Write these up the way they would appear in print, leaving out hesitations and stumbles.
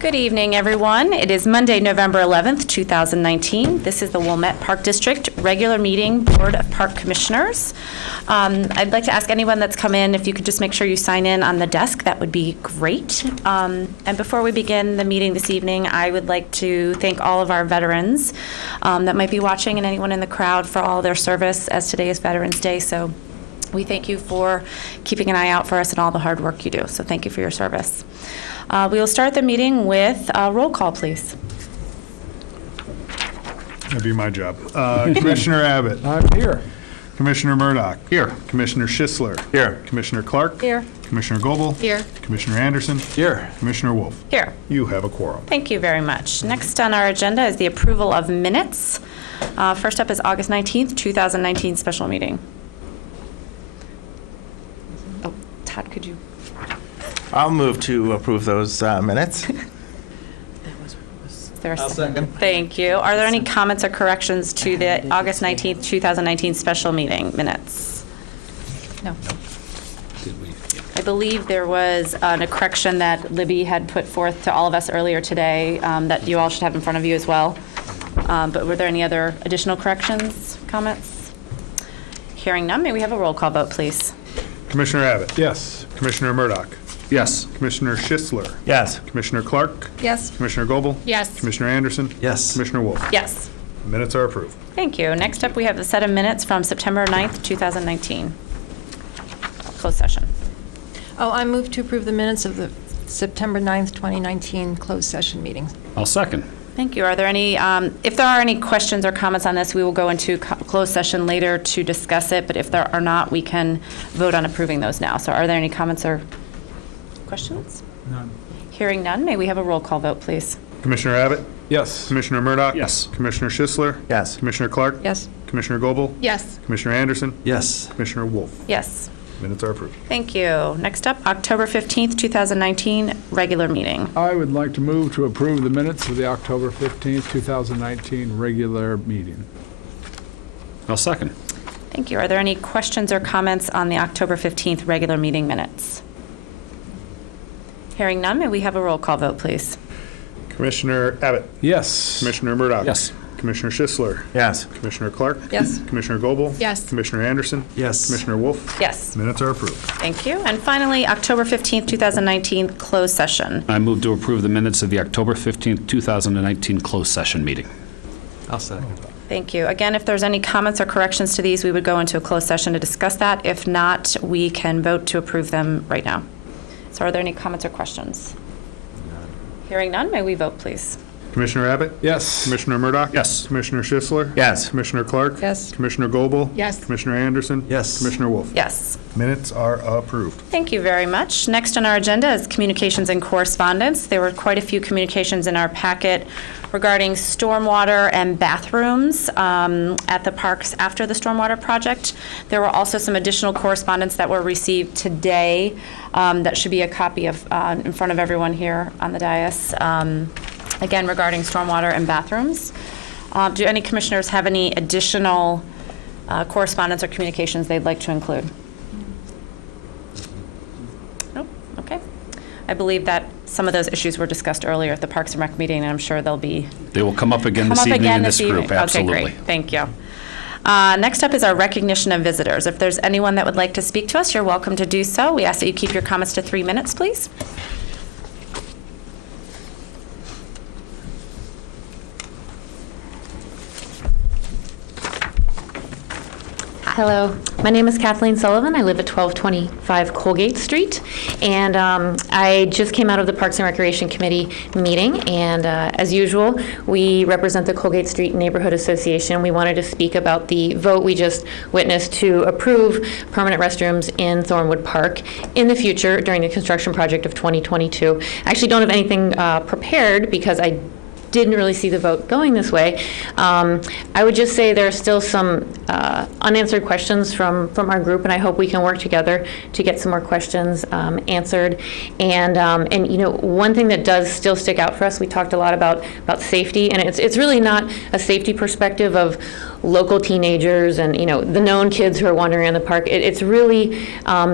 Good evening, everyone. It is Monday, November 11th, 2019. This is the Wilmette Park District regular meeting, Board of Park Commissioners. I'd like to ask anyone that's come in, if you could just make sure you sign in on the desk, that would be great. And before we begin the meeting this evening, I would like to thank all of our veterans that might be watching and anyone in the crowd for all their service, as today is Veterans Day. So we thank you for keeping an eye out for us and all the hard work you do. So thank you for your service. We will start the meeting with a roll call, please. That'd be my job. Commissioner Abbott. I'm here. Commissioner Murdoch. Here. Commissioner Schisler. Here. Commissioner Clark. Here. Commissioner Goebel. Here. Commissioner Anderson. Here. Commissioner Wolf. Here. You have a quorum. Thank you very much. Next on our agenda is the approval of minutes. First up is August 19th, 2019 special meeting. Oh, Todd, could you? I'll move to approve those minutes. I'll second. Thank you. Are there any comments or corrections to the August 19th, 2019 special meeting minutes? No. I believe there was a correction that Libby had put forth to all of us earlier today that you all should have in front of you as well. But were there any other additional corrections, comments? Hearing none, may we have a roll call vote, please? Commissioner Abbott. Yes. Commissioner Murdoch. Yes. Commissioner Schisler. Yes. Commissioner Clark. Yes. Commissioner Goebel. Yes. Commissioner Anderson. Yes. Commissioner Wolf. Yes. Minutes are approved. Thank you. Next up, we have the set of minutes from September 9th, 2019. Closed session. Oh, I move to approve the minutes of the September 9th, 2019 closed session meeting. I'll second. Thank you. Are there any, if there are any questions or comments on this, we will go into closed session later to discuss it, but if there are not, we can vote on approving those now. So are there any comments or questions? None. Hearing none, may we have a roll call vote, please? Commissioner Abbott. Yes. Commissioner Murdoch. Yes. Commissioner Schisler. Yes. Commissioner Clark. Yes. Commissioner Goebel. Yes. Commissioner Anderson. Yes. Commissioner Wolf. Yes. Minutes are approved. Thank you. Next up, October 15th, 2019, regular meeting. I would like to move to approve the minutes of the October 15th, 2019 regular meeting. I'll second. Thank you. Are there any questions or comments on the October 15th regular meeting minutes? Hearing none, may we have a roll call vote, please? Commissioner Abbott. Yes. Commissioner Murdoch. Yes. Commissioner Schisler. Yes. Commissioner Clark. Yes. Commissioner Goebel. Yes. Commissioner Anderson. Yes. Commissioner Wolf. Yes. Minutes are approved. Thank you. And finally, October 15th, 2019 closed session. I move to approve the minutes of the October 15th, 2019 closed session meeting. I'll second. Thank you. Again, if there's any comments or corrections to these, we would go into a closed session to discuss that. If not, we can vote to approve them right now. So are there any comments or questions? Hearing none, may we vote, please? Commissioner Abbott. Yes. Commissioner Murdoch. Yes. Commissioner Schisler. Yes. Commissioner Clark. Yes. Commissioner Goebel. Yes. Commissioner Anderson. Yes. Commissioner Wolf. Yes. Minutes are approved. Thank you very much. Next on our agenda is communications and correspondence. There were quite a few communications in our packet regarding stormwater and bathrooms at the parks after the stormwater project. There were also some additional correspondence that were received today that should be a copy of in front of everyone here on the dais. Again, regarding stormwater and bathrooms. Do any commissioners have any additional correspondence or communications they'd like to include? Nope. Okay. I believe that some of those issues were discussed earlier at the Parks and Rec meeting, and I'm sure they'll be They will come up again this evening in this group, absolutely. Okay, great. Thank you. Next up is our recognition of visitors. If there's anyone that would like to speak to us, you're welcome to do so. We ask that you keep your comments to 3 minutes, please. Hello, my name is Kathleen Sullivan. I live at 1225 Colgate Street, and I just came out of the Parks and Recreation Committee meeting, and as usual, we represent the Colgate Street Neighborhood Association. We wanted to speak about the vote we just witnessed to approve permanent restrooms in Thornwood Park in the future during the construction project of 2022. I actually don't have anything prepared because I didn't really see the vote going this way. I would just say there are still some unanswered questions from our group, and I hope we can work together to get some more questions answered. And you know, one thing that does still stick out for us, we talked a lot about safety, and it's really not a safety perspective of local teenagers and, you know, the known kids who are wandering around the park. It's really,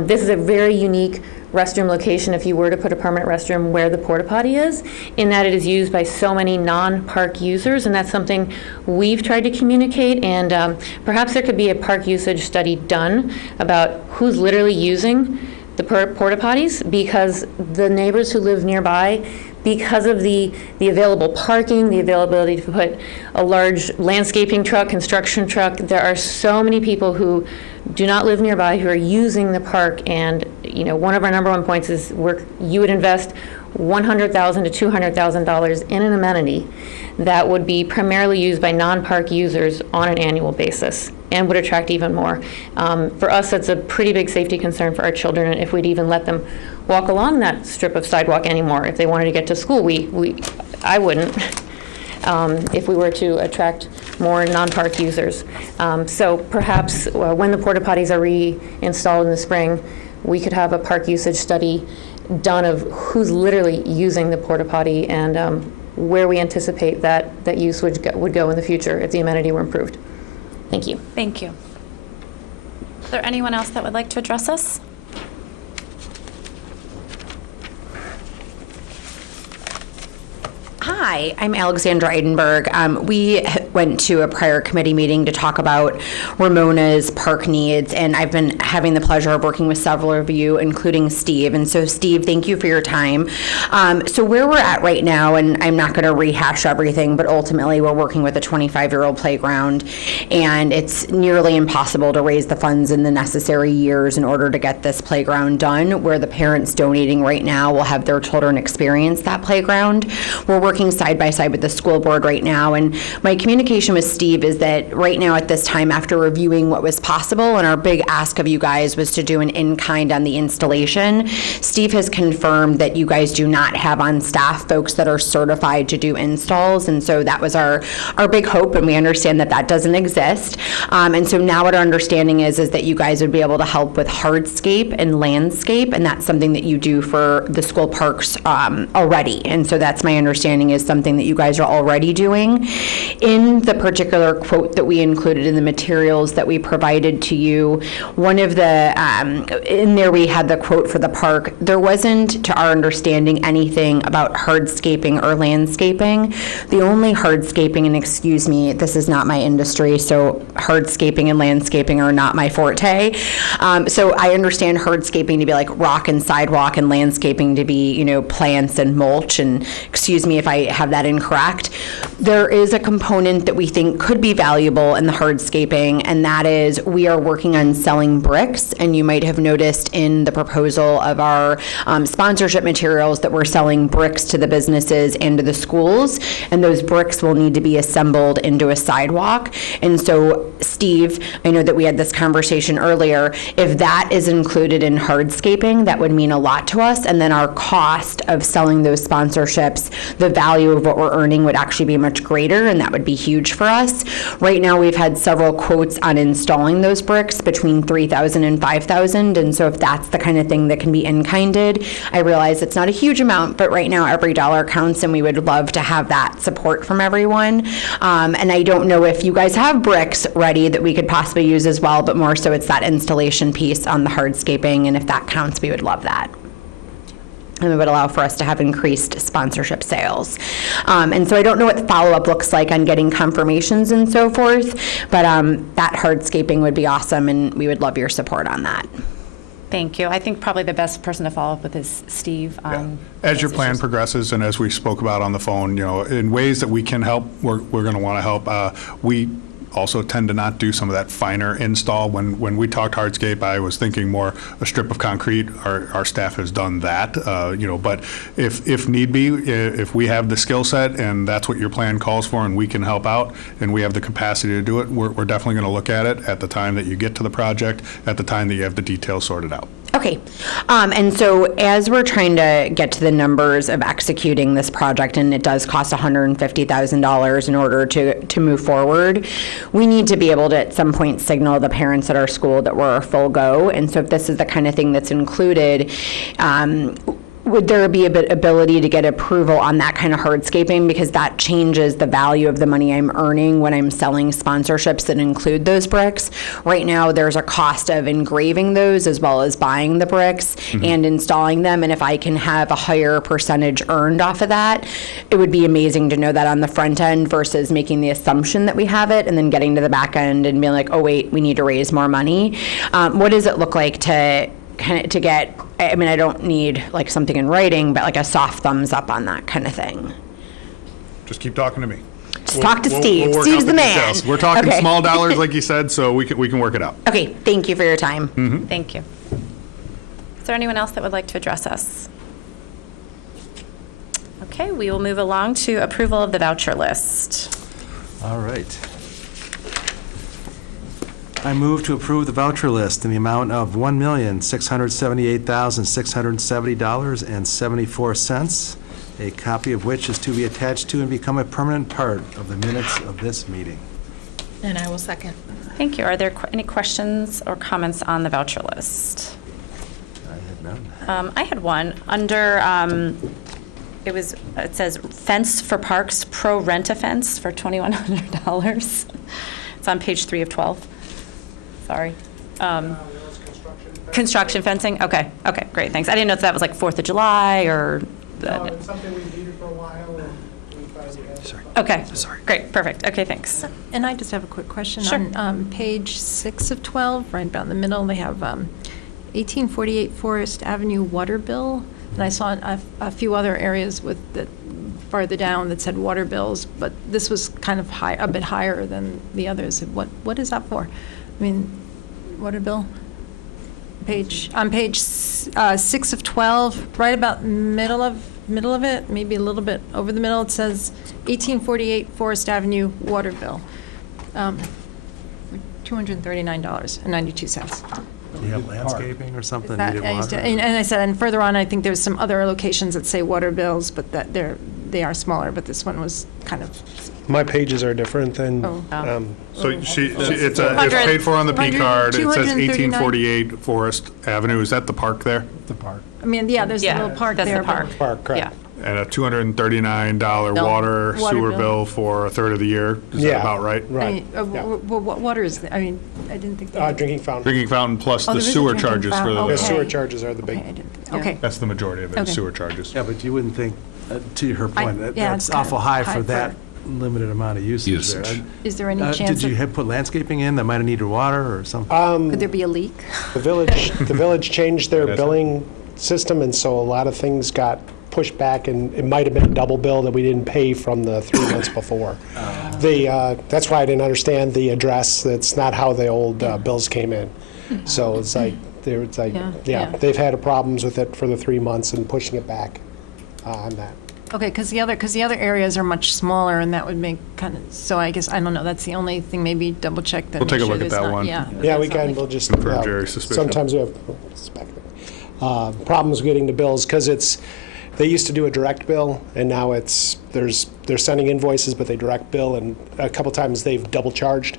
this is a very unique restroom location if you were to put a permanent restroom where the porta potty is, in that it is used by so many non-park users, and that's something we've tried to communicate, and perhaps there could be a park usage study done about who's literally using the porta potties, because the neighbors who live nearby, because of the available parking, the availability to put a large landscaping truck, construction truck, there are so many people who do not live nearby who are using the park. And one of our number one points is you would invest $100,000 to $200,000 in an amenity that would be primarily used by non-park users on an annual basis and would attract even more. For us, that's a pretty big safety concern for our children, if we'd even let them walk along that strip of sidewalk anymore. If they wanted to get to school, I wouldn't, if we were to attract more non-park users. So perhaps when the porta potties are reinstalled in the spring, we could have a park usage study done of who's literally using the porta potty and where we anticipate that use would go in the future if the amenity were improved. Thank you. Thank you. Is there anyone else that would like to address us? Hi, I'm Alexandra Eidenberg. We went to a prior committee meeting to talk about Ramona's park needs, and I've been having the pleasure of working with several of you, including Steve. And so, Steve, thank you for your time. So where we're at right now, and I'm not going to rehash everything, but ultimately we're working with a 25-year-old playground, and it's nearly impossible to raise the funds in the necessary years in order to get this playground done, where the parents donating right now will have their children experience that playground. We're working side by side with the school board right now, and my communication with Steve is that right now at this time, after reviewing what was possible, and our big ask of you guys was to do an in-kind on the installation, Steve has confirmed that you guys do not have on staff folks that are certified to do installs, and so that was our big hope, and we understand that doesn't exist. And so now what our understanding is that you guys would be able to help with hardscape and landscape, and that's something that you do for the school parks already, and so that's my understanding is something that you guys are already doing. In the particular quote that we included in the materials that we provided to you, one of the, in there we had the quote for the park. There wasn't, to our understanding, anything about hardscaping or landscaping. The only hardscaping, and excuse me, this is not my industry, so hardscaping and landscaping are not my forte. So I understand hardscaping to be like rock and sidewalk, and landscaping to be, plants and mulch, and excuse me if I have that incorrect. There is a component that we think could be valuable in the hardscaping, and that is we are working on selling bricks, and you might have noticed in the proposal of our sponsorship materials that we're selling bricks to the businesses and to the schools, and those bricks will need to be assembled into a sidewalk. And so, Steve, I know that we had this conversation earlier, if that is included in hardscaping, that would mean a lot to us, and then our cost of selling those sponsorships, the value of what we're earning would actually be much greater, and that would be huge for us. Right now, we've had several quotes on installing those bricks between $3,000 and $5,000, and so if that's the kind of thing that can be in-kinded, I realize it's not a huge amount, but right now every dollar counts, and we would love to have that support from everyone. And I don't know if you guys have bricks ready that we could possibly use as well, but more so it's that installation piece on the hardscaping, and if that counts, we would love that. And it would allow for us to have increased sponsorship sales. And so I don't know what the follow-up looks like on getting confirmations and so forth, but that hardscaping would be awesome, and we would love your support on that. Thank you. I think probably the best person to follow up with is Steve. As your plan progresses, and as we spoke about on the phone, in ways that we can help, we're going to want to help. We also tend to not do some of that finer install. When we talked hardscape, I was thinking more a strip of concrete. Our staff has done that, but if need be, if we have the skill set and that's what your plan calls for and we can help out and we have the capacity to do it, we're definitely going to look at it at the time that you get to the project, at the time that you have the details sorted out. Okay, and so as we're trying to get to the numbers of executing this project, and it does cost $150,000 in order to move forward, we need to be able to at some point signal the parents at our school that we're a full go. And so if this is the kind of thing that's included, would there be a bit ability to get approval on that kind of hardscaping? Because that changes the value of the money I'm earning when I'm selling sponsorships that include those bricks. Right now, there's a cost of engraving those as well as buying the bricks and installing them. And if I can have a higher percentage earned off of that, it would be amazing to know that on the front end versus making the assumption that we have it and then getting to the back end and being like, oh, wait, we need to raise more money. What does it look like to get, I mean, I don't need like something in writing, but like a soft thumbs up on that kind of thing? Just keep talking to me. Just talk to We'll Steve. work Steve's out the man. details. We're talking Okay. small dollars, like you said, so we can work it out. Okay, thank you for your time. Thank you. Is there anyone else that would like to address us? Okay, we will move along to approval of the voucher list. All right. I move to approve the voucher list in the amount of $1,678,670.74, a copy of which is to be attached to and become a permanent part of the minutes of this meeting. And I will second. Thank you. Are there any questions or comments on the voucher list? I had none. I had one. Under, it says fence for parks, pro rent-a-fence for $2,100. It's on page 3 of 12. Sorry. Construction fencing? Okay, great, thanks. I didn't know if that was like 4th of July or. No, it's something we've needed for a while, and we finally have it. Okay, great, perfect. Okay, thanks. And I just have a quick question. Sure. On page 6 of 12, right about in the middle, they have 1848 Forest Avenue water bill. And I saw a few other areas with that farther down that said water bills, but this was kind of high, a bit higher than the others. What is that for? I mean, water bill? On page 6 of 12, right about middle of it, maybe a little bit over the middle, it says 1848 Forest Avenue water bill. $239.92. Do you have landscaping or something That- needed I used to- water? And I said, and further on, I think there's some other locations that say water bills, but that they are smaller, but this one was kind of, My pages are different than, Oh. So it's paid for on the P card. It says 1848 Forest Avenue. Is that the park there? The park. I mean, yeah, there's a little park there. That's the but- park. Park, correct. Yeah. And a $239 No, water water sewer bill. bill for a third of the year? Is that Yeah. about right? I Right. mean, yeah. what water is, I mean, I didn't think. Drinking fountain. Drinking fountain plus Oh, the there is a sewer drinking charges for fountain. The the, Okay. sewer charges are the Okay, big. I didn't, okay. that's the majority of it, is Okay. sewer charges. Yeah, but you wouldn't think, to her point, yeah, that's it's kind awful of high high for for- that limited amount of usage there. Usage. Is there any Did chance, you of- have put landscaping in that might have needed water or something? could there be a leak? The village changed their billing system, and so a lot of things got pushed back, and it might have been a double bill that we didn't pay from the 3 months before. That's why I didn't understand the address. That's not how the old bills came in. So it's like, Yeah. they've had problems with it for the 3 months and pushing it back on that. Okay, because the other areas are much smaller, and that would make kind of, so I guess, I don't know, that's the only thing, maybe double check that. We'll take make a sure look at there's that not- one. Yeah. Yeah, we that's not can, like- we'll just. Confirm Jerry's suspicion. Sometimes we have problems getting the bills, because they used to do a direct bill, and now they're sending invoices, but they direct bill, and a couple times they've double charged,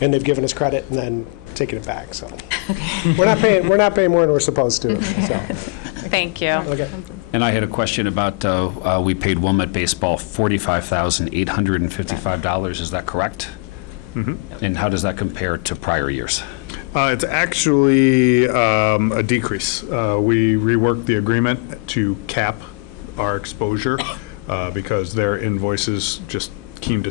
and they've given us credit and then taken it back, so. We're not paying more than we're supposed to, so, Thank you. okay. And I had a question about, we paid Wilmette Baseball $45,855. Is that correct? And how does that compare to prior years? It's actually a decrease. We reworked the agreement to cap our exposure because their invoices just seem to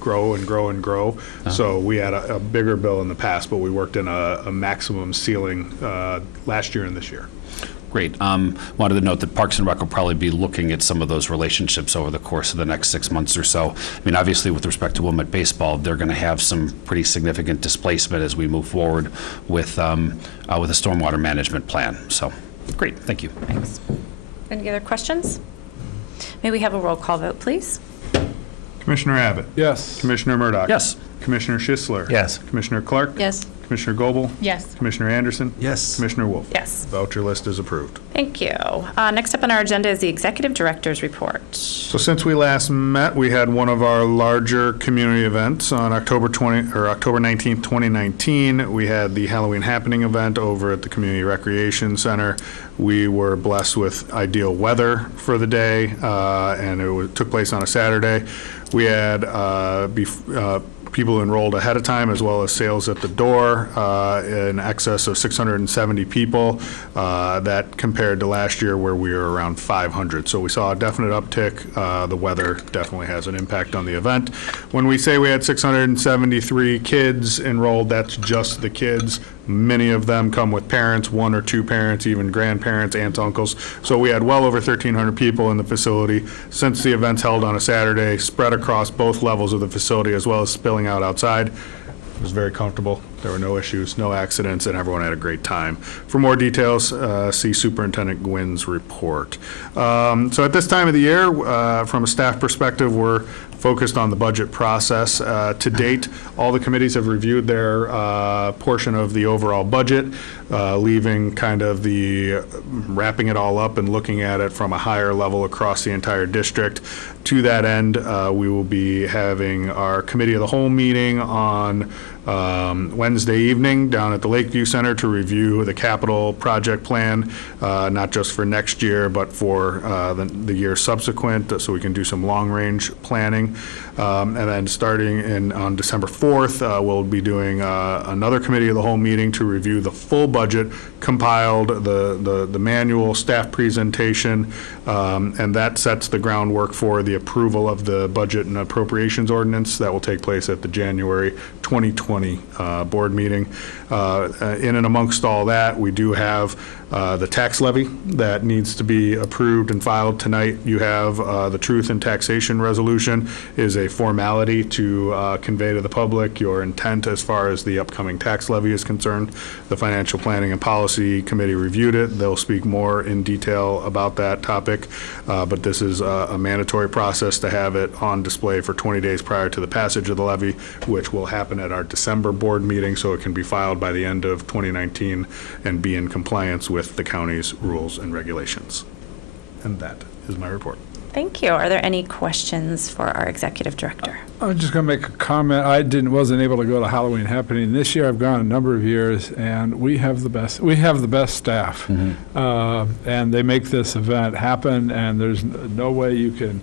grow and grow and grow. So we had a bigger bill in the past, but we worked in a maximum ceiling last year and this year. Great. Wanted to note that Parks and Rec will probably be looking at some of those relationships over the course of the next 6 months or so. I mean, obviously, with respect to Wilmette Baseball, they're going to have some pretty significant displacement as we move forward with a stormwater management plan. So, great. Thank you. Thanks. Any other questions? May we have a roll call vote, please? Commissioner Abbott? Yes. Commissioner Murdoch? Yes. Commissioner Schisler. Yes. Commissioner Clark. Yes. Commissioner Goble. Yes. Commissioner Anderson. Yes. Commissioner Wolf. Yes. Voucher list is approved. Thank you. Next up on our agenda is the Executive Director's Report. So since we last met, we had one of our larger community events on October 19th, 2019. We had the Halloween Happening event over at the Community Recreation Center. We were blessed with ideal weather for the day, and took place on a Saturday. We had people enrolled ahead of time, as well as sales at the door, in excess of 670 people. That compared to last year, where we were around 500. So we saw a definite uptick. The weather definitely has an impact on the event. When we say we had 673 kids enrolled, that's just the kids. Many of them come with parents, one or two parents, even grandparents, aunts, uncles. So we had well over 1,300 people in the facility. Since the event's held on a Saturday, spread across both levels of the facility, as well as spilling out outside. It was very comfortable. There were no issues, no accidents, and everyone had a great time. For more details, see Superintendent Gwyn's report. So at this time of the year, from a staff perspective, we're focused on the budget process. To date, all the committees have reviewed their portion of the overall budget, leaving kind of the wrapping it all up and looking at it from a higher level across the entire district. To that end, we will be having our Committee of the Whole meeting on Wednesday evening down at the Lakeview Center to review the capital project plan, not just for next year, but for the year subsequent, so we can do some long-range planning. And then starting on December 4th, we'll be doing another Committee of the Whole meeting to review the full budget, compiled the manual, staff presentation, and that sets the groundwork for the approval of the budget and appropriations ordinance that will take place at the January 2020 board meeting. In and amongst all that, we do have the tax levy that needs to be approved and filed tonight. You have the Truth in Taxation Resolution is a formality to convey to the public your intent as far as the upcoming tax levy is concerned. The Financial Planning and Policy Committee reviewed it. They'll speak more in detail about that topic, but this is a mandatory process to have it on display for 20 days prior to the passage of the levy, which will happen at our December board meeting, so it can be filed by the end of 2019 and be in compliance with the county's rules and regulations. And that is my report. Thank you. Are there any questions for our Executive Director? I'm just going to make a comment. I wasn't able to go to Halloween Happening this year. I've gone a number of years, and we have the best. We have the best staff, and they make this event happen. And there's no way you can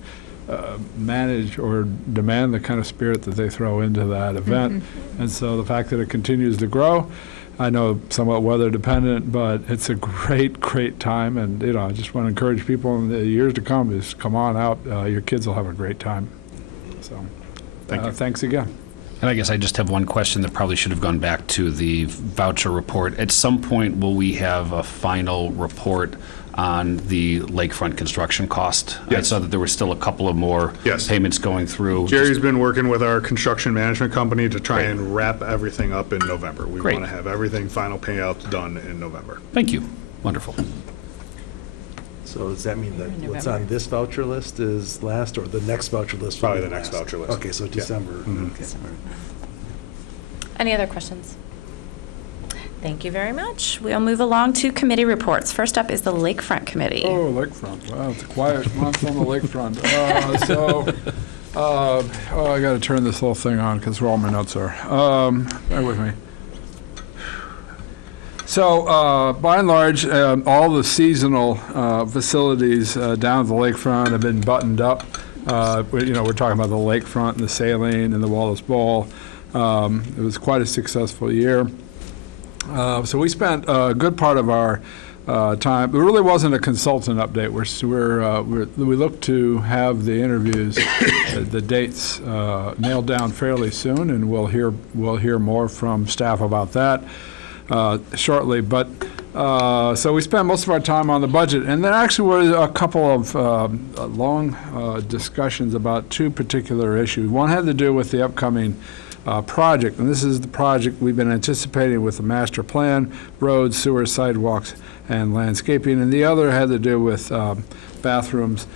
manage or demand the kind of spirit that they throw into that event. And so the fact that it continues to grow, I know somewhat weather dependent, but it's a great, great time. And, I just want to encourage people in the years to come is come on out. Your kids will have a great time. So Thank you. Thanks again. And I guess I just have one question that probably should have gone back to the voucher report. At some point, will we have a final report on the lakefront construction cost? Yes. I saw that there were still a couple of more Yes. payments going through. Jerry's been working with our construction management company to try and wrap everything up in November. We Great. want to have everything, final payouts done in November. Thank you. Wonderful. So does that mean that what's on this voucher list is last, or the next voucher list? will be Probably the next last? voucher list. Okay, so Yeah. December. Mhm. Okay. Any other questions? Thank you very much. We'll move along to committee reports. First up is the Lakefront Committee. Oh, lakefront. Wow, it's a quiet month on the lakefront. I got to turn this whole thing on because where all my notes are. Bear with me. So, by and large, all the seasonal facilities down at the lakefront have been buttoned up. We're talking about the lakefront and the sailing and the Wallace Bowl. It was quite a successful year. So we spent a good part of our time. It really wasn't a consultant update. We look to have the interviews, the dates nailed down fairly soon, and we'll hear more from staff about that shortly. But so we spent most of our time on the budget, and there actually were a couple of long discussions about two particular issues. One had to do with the upcoming project, and this is the project we've been anticipating with the master plan, roads, sewers, sidewalks, and landscaping, and the other had to do with bathrooms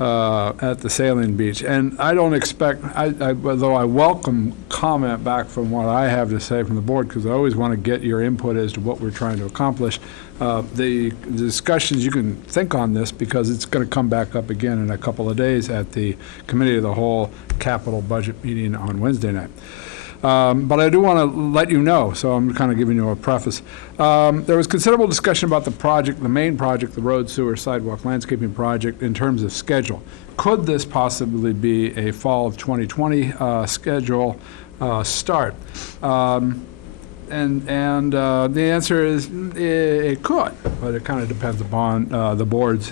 at the sailing beach. And I don't expect, though I welcome comment back from what I have to say from the board, because I always want to get your input as to what we're trying to accomplish. The discussions, you can think on this, because it's going to come back up again in a couple of days at the Committee of the Whole capital budget meeting on Wednesday night. But I do want to let you know, so I'm kind of giving you a preface. There was considerable discussion about the project, the main project, the road, sewer, sidewalk, landscaping project, in terms of schedule. Could this possibly be a fall of 2020 schedule start? And the answer is it could, but it kind of depends upon the board's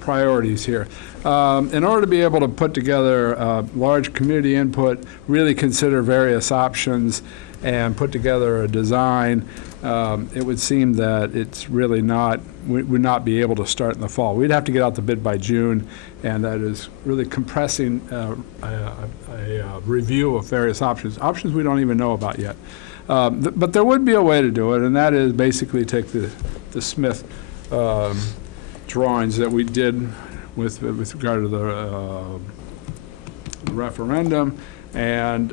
priorities here. In order to be able to put together large community input, really consider various options, and put together a design, it would seem that it's really not, we would not be able to start in the fall. We'd have to get out the bid by June, and that is really compressing a review of various options we don't even know about yet. But there would be a way to do it, and that is basically take the Smith drawings that we did with regard to the referendum, and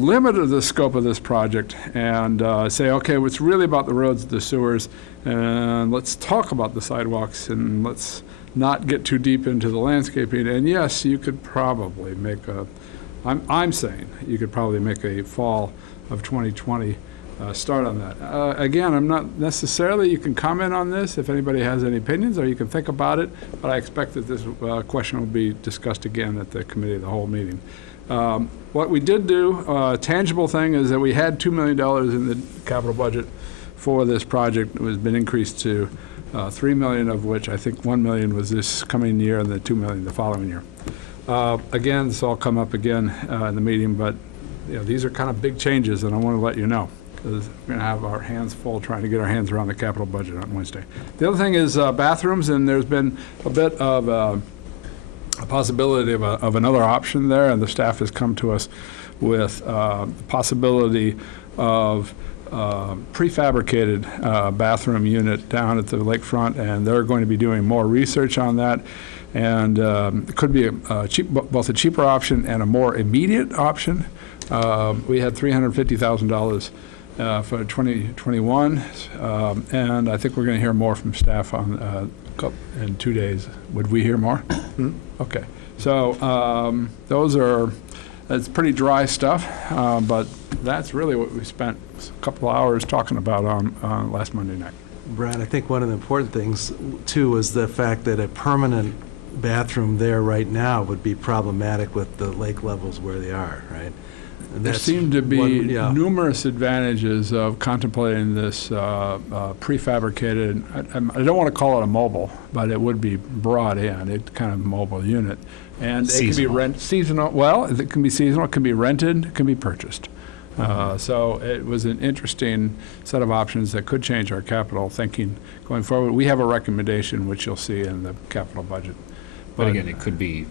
limit the scope of this project, and say, okay, it's really about the roads, the sewers, and let's talk about the sidewalks, and let's not get too deep into the landscaping. And yes, you could probably make I'm saying you could probably make a fall of 2020 start on that. Again, I'm not necessarily, you can comment on this if anybody has any opinions, or you can think about it, but I expect that this question will be discussed again at the Committee of the Whole meeting. What we did do, tangible thing, is that we had $2 million in the capital budget for this project. It has been increased to $3 million, of which I think $1 million was this coming year, and the $2 million the following year. Again, this will all come up again in the meeting, but these are kind of big changes, and I want to let you know, because we're going to have our hands full trying to get our hands around the capital budget on Wednesday. The other thing is bathrooms, and there's been a bit of a possibility of another option there, and the staff has come to us with the possibility of prefabricated bathroom unit down at the lakefront, and they're going to be doing more research on that. And it could be both a cheaper option and a more immediate option. We had $350,000 for 2021, and I think we're going to hear more from staff on in 2 days. Would we hear more? Okay. So it's pretty dry stuff, but that's really what we spent a couple of hours talking about on last Monday night. Brad, I think one of the important things, too, is the fact that a permanent bathroom there right now would be problematic with the lake levels where they are, right? And there seem to be numerous advantages of contemplating this prefabricated, I don't want to call it a mobile, but it would be brought in, it's kind of mobile unit. And seasonal. It can be seasonal. Well, it can be seasonal, it can be rented, it can be purchased. So it was an interesting set of options that could change our capital thinking going forward. We have a recommendation, which you'll see in the capital budget. But again, it could be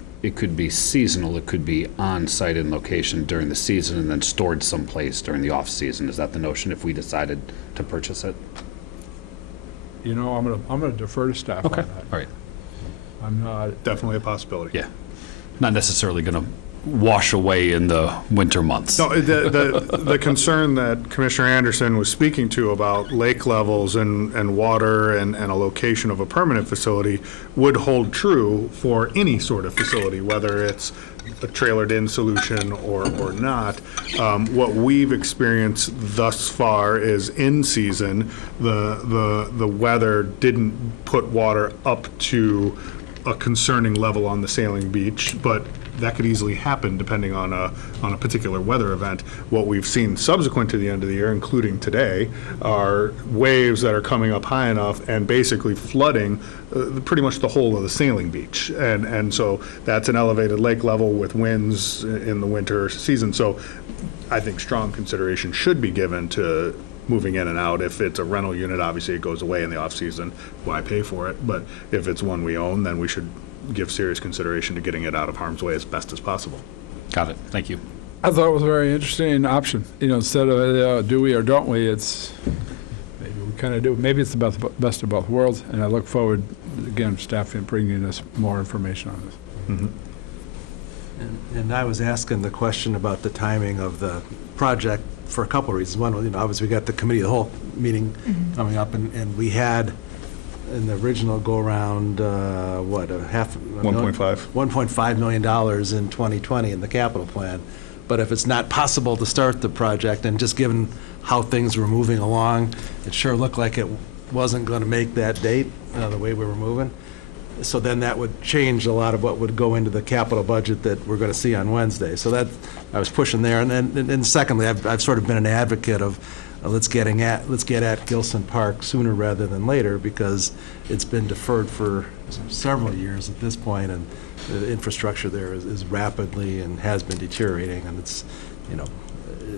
seasonal, it could be on-site in location during the season and then stored someplace during the off-season. Is that the notion if we decided to purchase it? I'm gonna defer to staff on that. All right. I'm not. Definitely a possibility. Yeah. Not necessarily going to wash away in the winter months. No, the concern that Commissioner Anderson was speaking to about lake levels and water and a location of a permanent facility would hold true for any sort of facility, whether it's a trailered-in solution or not. What we've experienced thus far is in season, the weather didn't put water up to a concerning level on the sailing beach, but that could easily happen depending on a particular weather event. What we've seen subsequent to the end of the year, including today, are waves that are coming up high enough and basically flooding pretty much the whole of the sailing beach. And so that's an elevated lake level with winds in the winter season. So I think strong consideration should be given to moving in and out. If it's a rental unit, obviously it goes away in the off-season. Why pay for it? But if it's one we own, then we should give serious consideration to getting it out of harm's way as best as possible. Got it. Thank you. I thought it was a very interesting option. Instead of do we or don't we, it's maybe we kind of do. Maybe it's the best of both worlds, and I look forward again, staff bringing us more information on this. And I was asking the question about the timing of the project for a couple of reasons. One, obviously, we got the committee of the whole meeting coming up, and we had, in the original go-around, $1.5 million in 2020 in the capital plan. But if it's not possible to start the project, and just given how things were moving along, it sure looked like it wasn't going to make that date, the way we were moving. So then that would change a lot of what would go into the capital budget that we're going to see on Wednesday. So that, I was pushing there. And secondly, I've sort of been an advocate of, let's get at Gilson Park sooner rather than later, because it's been deferred for several years at this point, and the infrastructure there is rapidly and has been deteriorating, and it's,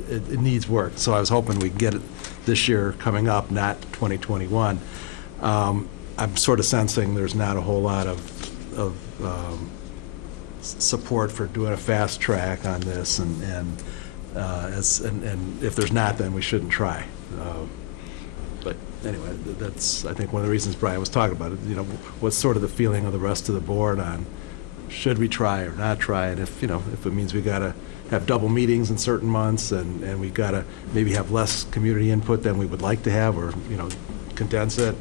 it needs work. So I was hoping we'd get it this year coming up, not 2021. I'm sort of sensing there's not a whole lot of support for doing a fast track on this, and if there's not, then we shouldn't try. But anyway, that's, I think, one of the reasons Brian was talking about it. What's sort of the feeling of the rest of the board on should we try or not try, and if it means we got to have double meetings in certain months, and we got to maybe have less community input than we would like to have, or condense it.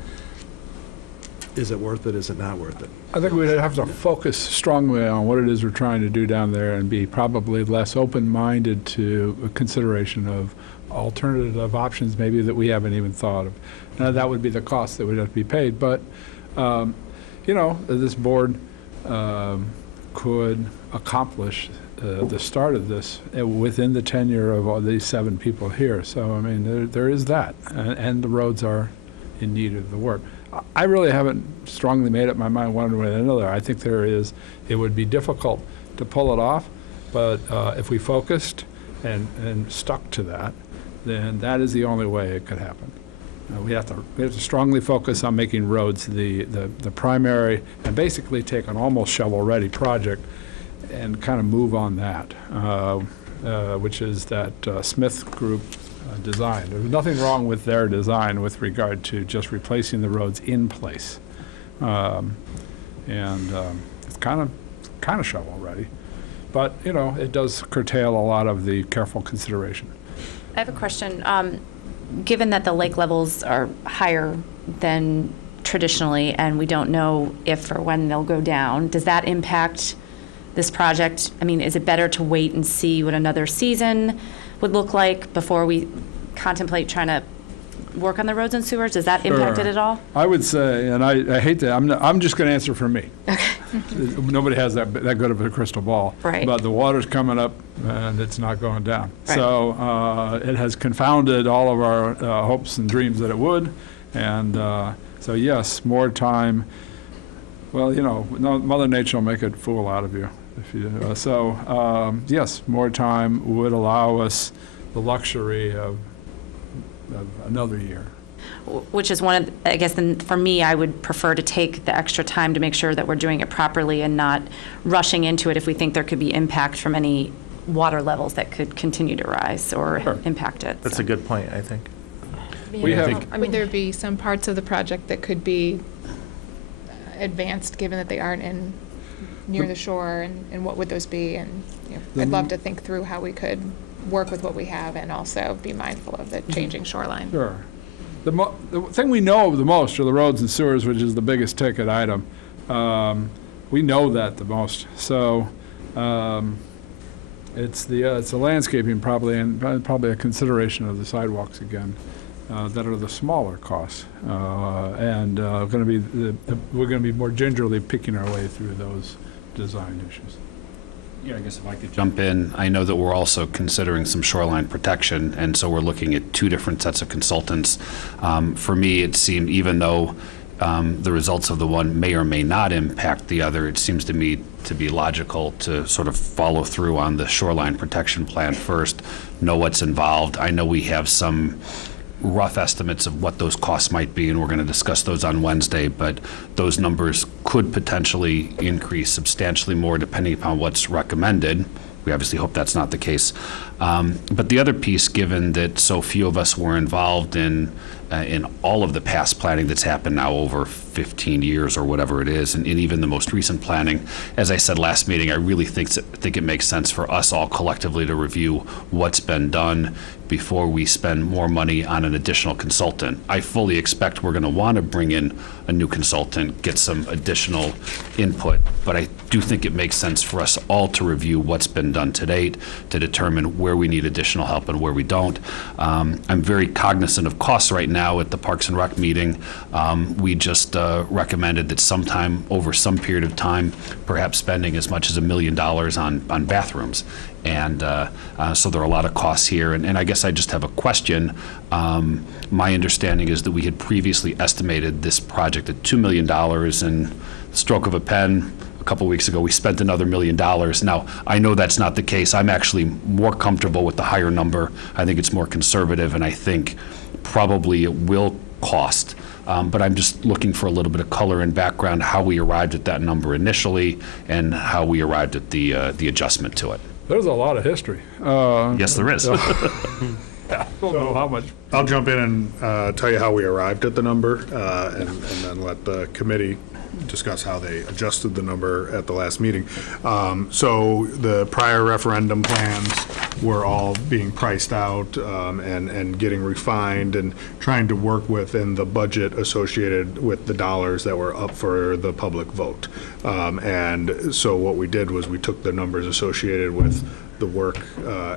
Is it worth it? Is it not worth it? I think we'd have to focus strongly on what it is we're trying to do down there, and be probably less open-minded to a consideration of alternative options maybe that we haven't even thought of. Now, that would be the cost that would have to be paid, but this board could accomplish the start of this within the tenure of all these 7 people here. So, I mean, there is that, and the roads are in need of the work. I really haven't strongly made up my mind one way or another. I think it would be difficult to pull it off, but if we focused and stuck to that, then that is the only way it could happen. We have to strongly focus on making roads the primary, and basically take an almost shovel-ready project and kind of move on that, which is that Smith Group design. There's nothing wrong with their design with regard to just replacing the roads in place. It's kind of shovel-ready. But, it does curtail a lot of the careful consideration. I have a question. Given that the lake levels are higher than traditionally, and we don't know if or when they'll go down, does that impact this project? I mean, is it better to wait and see what another season would look like before we contemplate trying to work on the roads and sewers? Does that impact it at all? I would say, and I hate that, I'm just going to answer for me. Okay. Nobody has that good of a crystal ball. Right. But the water's coming up, and it's not going down. Right. So it has confounded all of our hopes and dreams that it would. And so, yes, more time. Well, Mother Nature will make a fool out of you. Yes, more time would allow us the luxury of another year. Which is one of, I guess, then for me, I would prefer to take the extra time to make sure that we're doing it properly and not rushing into it if we think there could be impact from any water levels that could continue to rise or impact it. That's a good point, I think. Would there be some parts of the project that could be advanced, given that they aren't near the shore, and what would those be? And I'd love to think through how we could work with what we have and also be mindful of the changing shoreline. Sure. The thing we know the most are the roads and sewers, which is the biggest ticket item. We know that the most. So it's the landscaping probably, and probably a consideration of the sidewalks again, that are the smaller costs, and we're going to be more gingerly picking our way through those design issues. Yeah, I guess if I could jump in, I know that we're also considering some shoreline protection, and so we're looking at 2 different sets of consultants. For me, it seemed, even though the results of the one may or may not impact the other, it seems to me to be logical to sort of follow through on the shoreline protection plan first, know what's involved. I know we have some rough estimates of what those costs might be, and we're going to discuss those on Wednesday, but those numbers could potentially increase substantially more depending upon what's recommended. We obviously hope that's not the case. But the other piece, given that so few of us were involved in in all of the past planning that's happened now over 15 years or whatever it is, and even the most recent planning. As I said last meeting, I really think it makes sense for us all collectively to review what's been done before we spend more money on an additional consultant. I fully expect we're going to want to bring in a new consultant, get some additional input, but I do think it makes sense for us all to review what's been done to date to determine where we need additional help and where we don't. I'm very cognizant of costs right now. At the Parks and Rec meeting, we just recommended that sometime over some period of time, perhaps spending as much as $1 million on bathrooms. And so there are a lot of costs here. And I guess I just have a question. My understanding is that we had previously estimated this project at $2 million, and stroke of a pen, a couple weeks ago, we spent another $1 million. Now, I know that's not the case. I'm actually more comfortable with the higher number. I think it's more conservative, and I think probably it will cost. But I'm just looking for a little bit of color and background, how we arrived at that number initially and how we arrived at the adjustment to it. There's a lot of history. Yes, there is. I don't know how much. I'll jump in and tell you how we arrived at the number, and then let the committee discuss how they adjusted the number at the last meeting. So the prior referendum plans were all being priced out and getting refined and trying to work within the budget associated with the dollars that were up for the public vote. And so what we did was we took the numbers associated with the work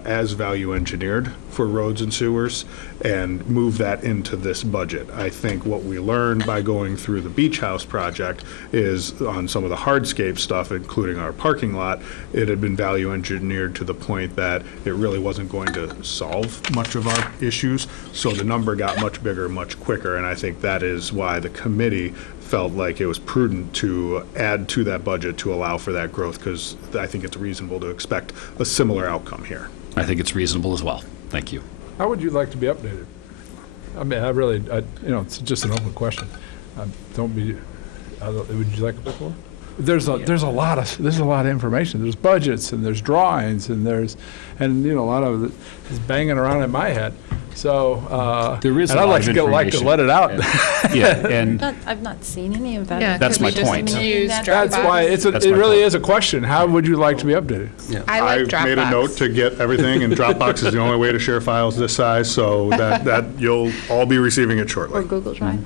as value engineered for roads and sewers and move that into this budget. I think what we learned by going through the beach house project is on some of the hardscape stuff, including our parking lot, it had been value engineered to the point that it really wasn't going to solve much of our issues. So the number got much bigger, much quicker, and I think that is why the committee felt like it was prudent to add to that budget to allow for that growth, because I think it's reasonable to expect a similar outcome here. I think it's reasonable as well. Thank you. How would you like to be updated? I mean, it's just an open question. Don't be, would you like a bit more? There's a lot of information. There's budgets and there's drawings and a lot of it is banging around in my head. So there is. And I'd like to let it out. Yeah, and I've not seen any of that. Yeah, That's could we my just point. use That's Dropbox? why it That's my really point. is a question. How would you like to be updated? I like I've Dropbox. made a note to get everything, and Dropbox is the only way to share files this size, so that you'll all be receiving it Or shortly. Google Drive.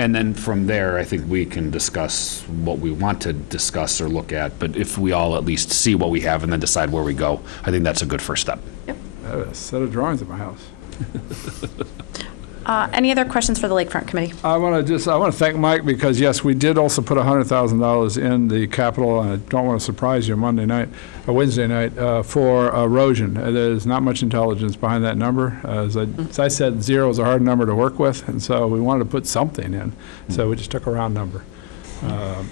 And then from there, I think we can discuss what we want to discuss or look at. But if we all at least see what we have and then decide where we go, I think that's a good first step. I have a set of drawings at my house. Any other questions for the Lakefront Committee? I want to thank Mike because, yes, we did also put $100,000 in the capital, and I don't want to surprise you Wednesday night, for erosion. There's not much intelligence behind that number. As I said, 0 is a hard number to work with, and so we wanted to put something in. So we just took a round number.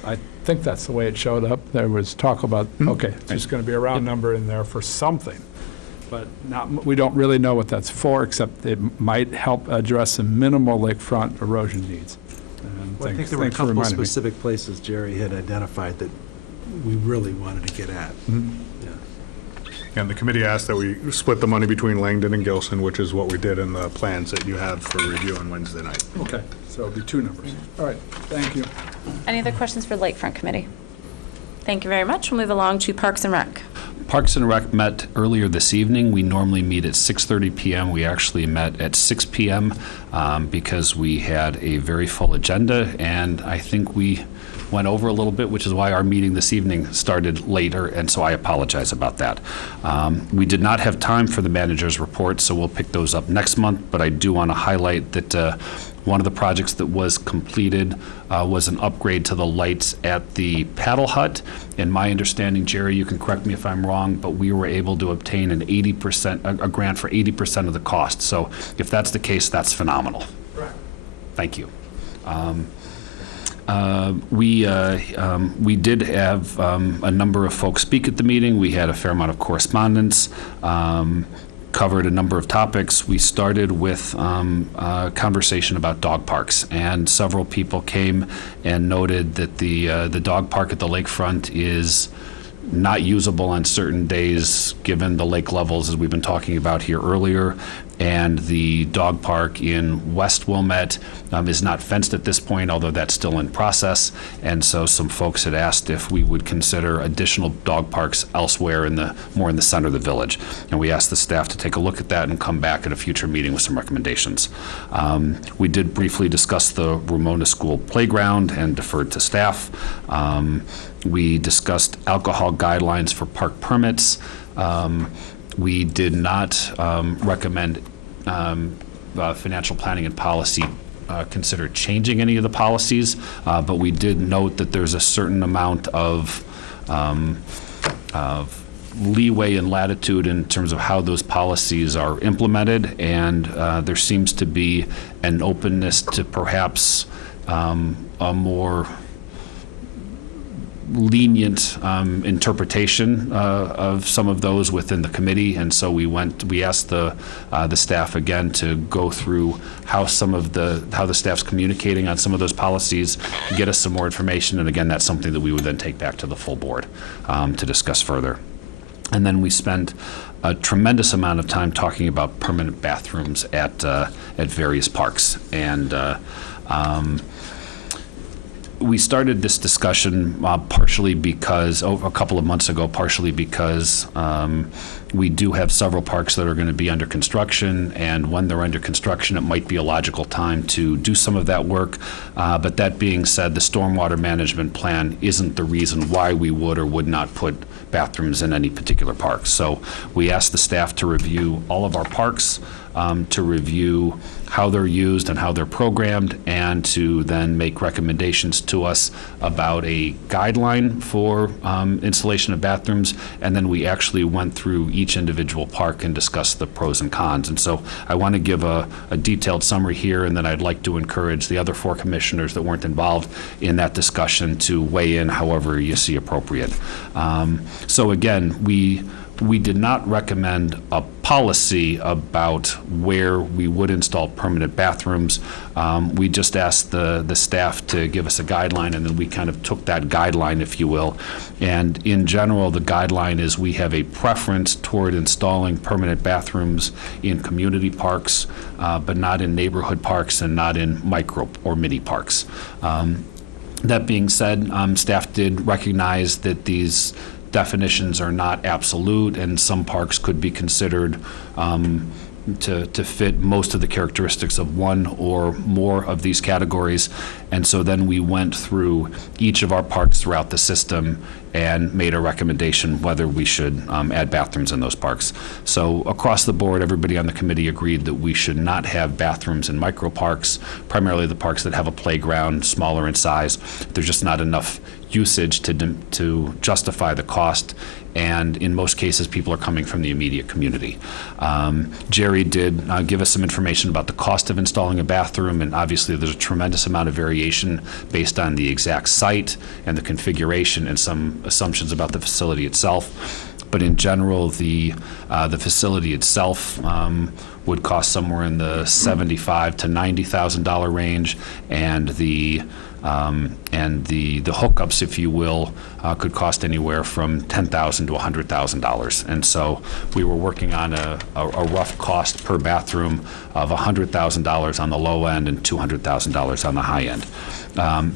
I think that's the way it showed up. There was talk about, okay, there's going to be a round number in there for something. But we don't really know what that's for, except it might help address some minimal lakefront erosion needs. And Well, I think there were a couple specific places Jerry had identified that we really wanted to get at. And the committee asked that we split the money between Langdon and Gilson, which is what we did in the plans that you have for review on Wednesday night. Okay, so it'll be 2 numbers. All right, thank you. Any other questions for the Lakefront Committee? Thank you very much. We'll move along to Parks and Rec. Parks and Rec met earlier this evening. We normally meet at 6:30 p.m. We actually met at 6 p.m. Because we had a very full agenda, and I think we went over a little bit, which is why our meeting this evening started later, and so I apologize about that. We did not have time for the manager's report, so we'll pick those up next month, but I do want to highlight that one of the projects that was completed was an upgrade to the lights at the paddle hut. And my understanding, Jerry, you can correct me if I'm wrong, but we were able to obtain a grant for 80% of the cost. So if that's the case, that's phenomenal. Right. Thank you. We did have a number of folks speak at the meeting. We had a fair amount of correspondence. Covered a number of topics. We started with a conversation about dog parks, and several people came and noted that the dog park at the lakefront is not usable on certain days, given the lake levels, as we've been talking about here earlier. And the dog park in West Wilmette is not fenced at this point, although that's still in process. And so some folks had asked if we would consider additional dog parks elsewhere more in the center of the village. And we asked the staff to take a look at that and come back at a future meeting with some recommendations. We did briefly discuss the Ramona School playground and deferred to staff. We discussed alcohol guidelines for park permits. We did not recommend financial planning and policy consider changing any of the policies, but we did note that there's a certain amount of leeway and latitude in terms of how those policies are implemented, and there seems to be an openness to perhaps a more lenient interpretation of some of those within the committee, and so we asked the staff again to go through how the staff's communicating on some of those policies, get us some more information, and again, that's something that we would then take back to the full board to discuss further. And then we spent a tremendous amount of time talking about permanent bathrooms at various parks, and we started this discussion partially because, a couple of months ago, partially because we do have several parks that are going to be under construction, and when they're under construction, it might be a logical time to do some of that work. But that being said, the stormwater management plan isn't the reason why we would or would not put bathrooms in any particular park. So we asked the staff to review all of our parks, to review how they're used and how they're programmed, and to then make recommendations to us about a guideline for installation of bathrooms. And then we actually went through each individual park and discussed the pros and cons. And so I want to give a detailed summary here, and then I'd like to encourage the other 4 commissioners that weren't involved in that discussion to weigh in however you see appropriate. So again, we did not recommend a policy about where we would install permanent bathrooms. We just asked the staff to give us a guideline, and then we kind of took that guideline, if you will. And in general, the guideline is we have a preference toward installing permanent bathrooms in community parks, but not in neighborhood parks and not in micro or mini parks. That being said, staff did recognize that these definitions are not absolute, and some parks could be considered to fit most of the characteristics of one or more of these categories. And so then we went through each of our parks throughout the system and made a recommendation whether we should add bathrooms in those parks. So across the board, everybody on the committee agreed that we should not have bathrooms in micro parks, primarily the parks that have a playground, smaller in size. There's just not enough usage to justify the cost, and in most cases, people are coming from the immediate community. Jerry did give us some information about the cost of installing a bathroom, and obviously there's a tremendous amount of variation based on the exact site and the configuration and some assumptions about the facility itself. But in general, the facility itself would cost somewhere in the $75,000 to $90,000 range, and the hookups, if you will, could cost anywhere from $10,000 to $100,000. And so we were working on a rough cost per bathroom of $100,000 on the low end and $200,000 on the high end.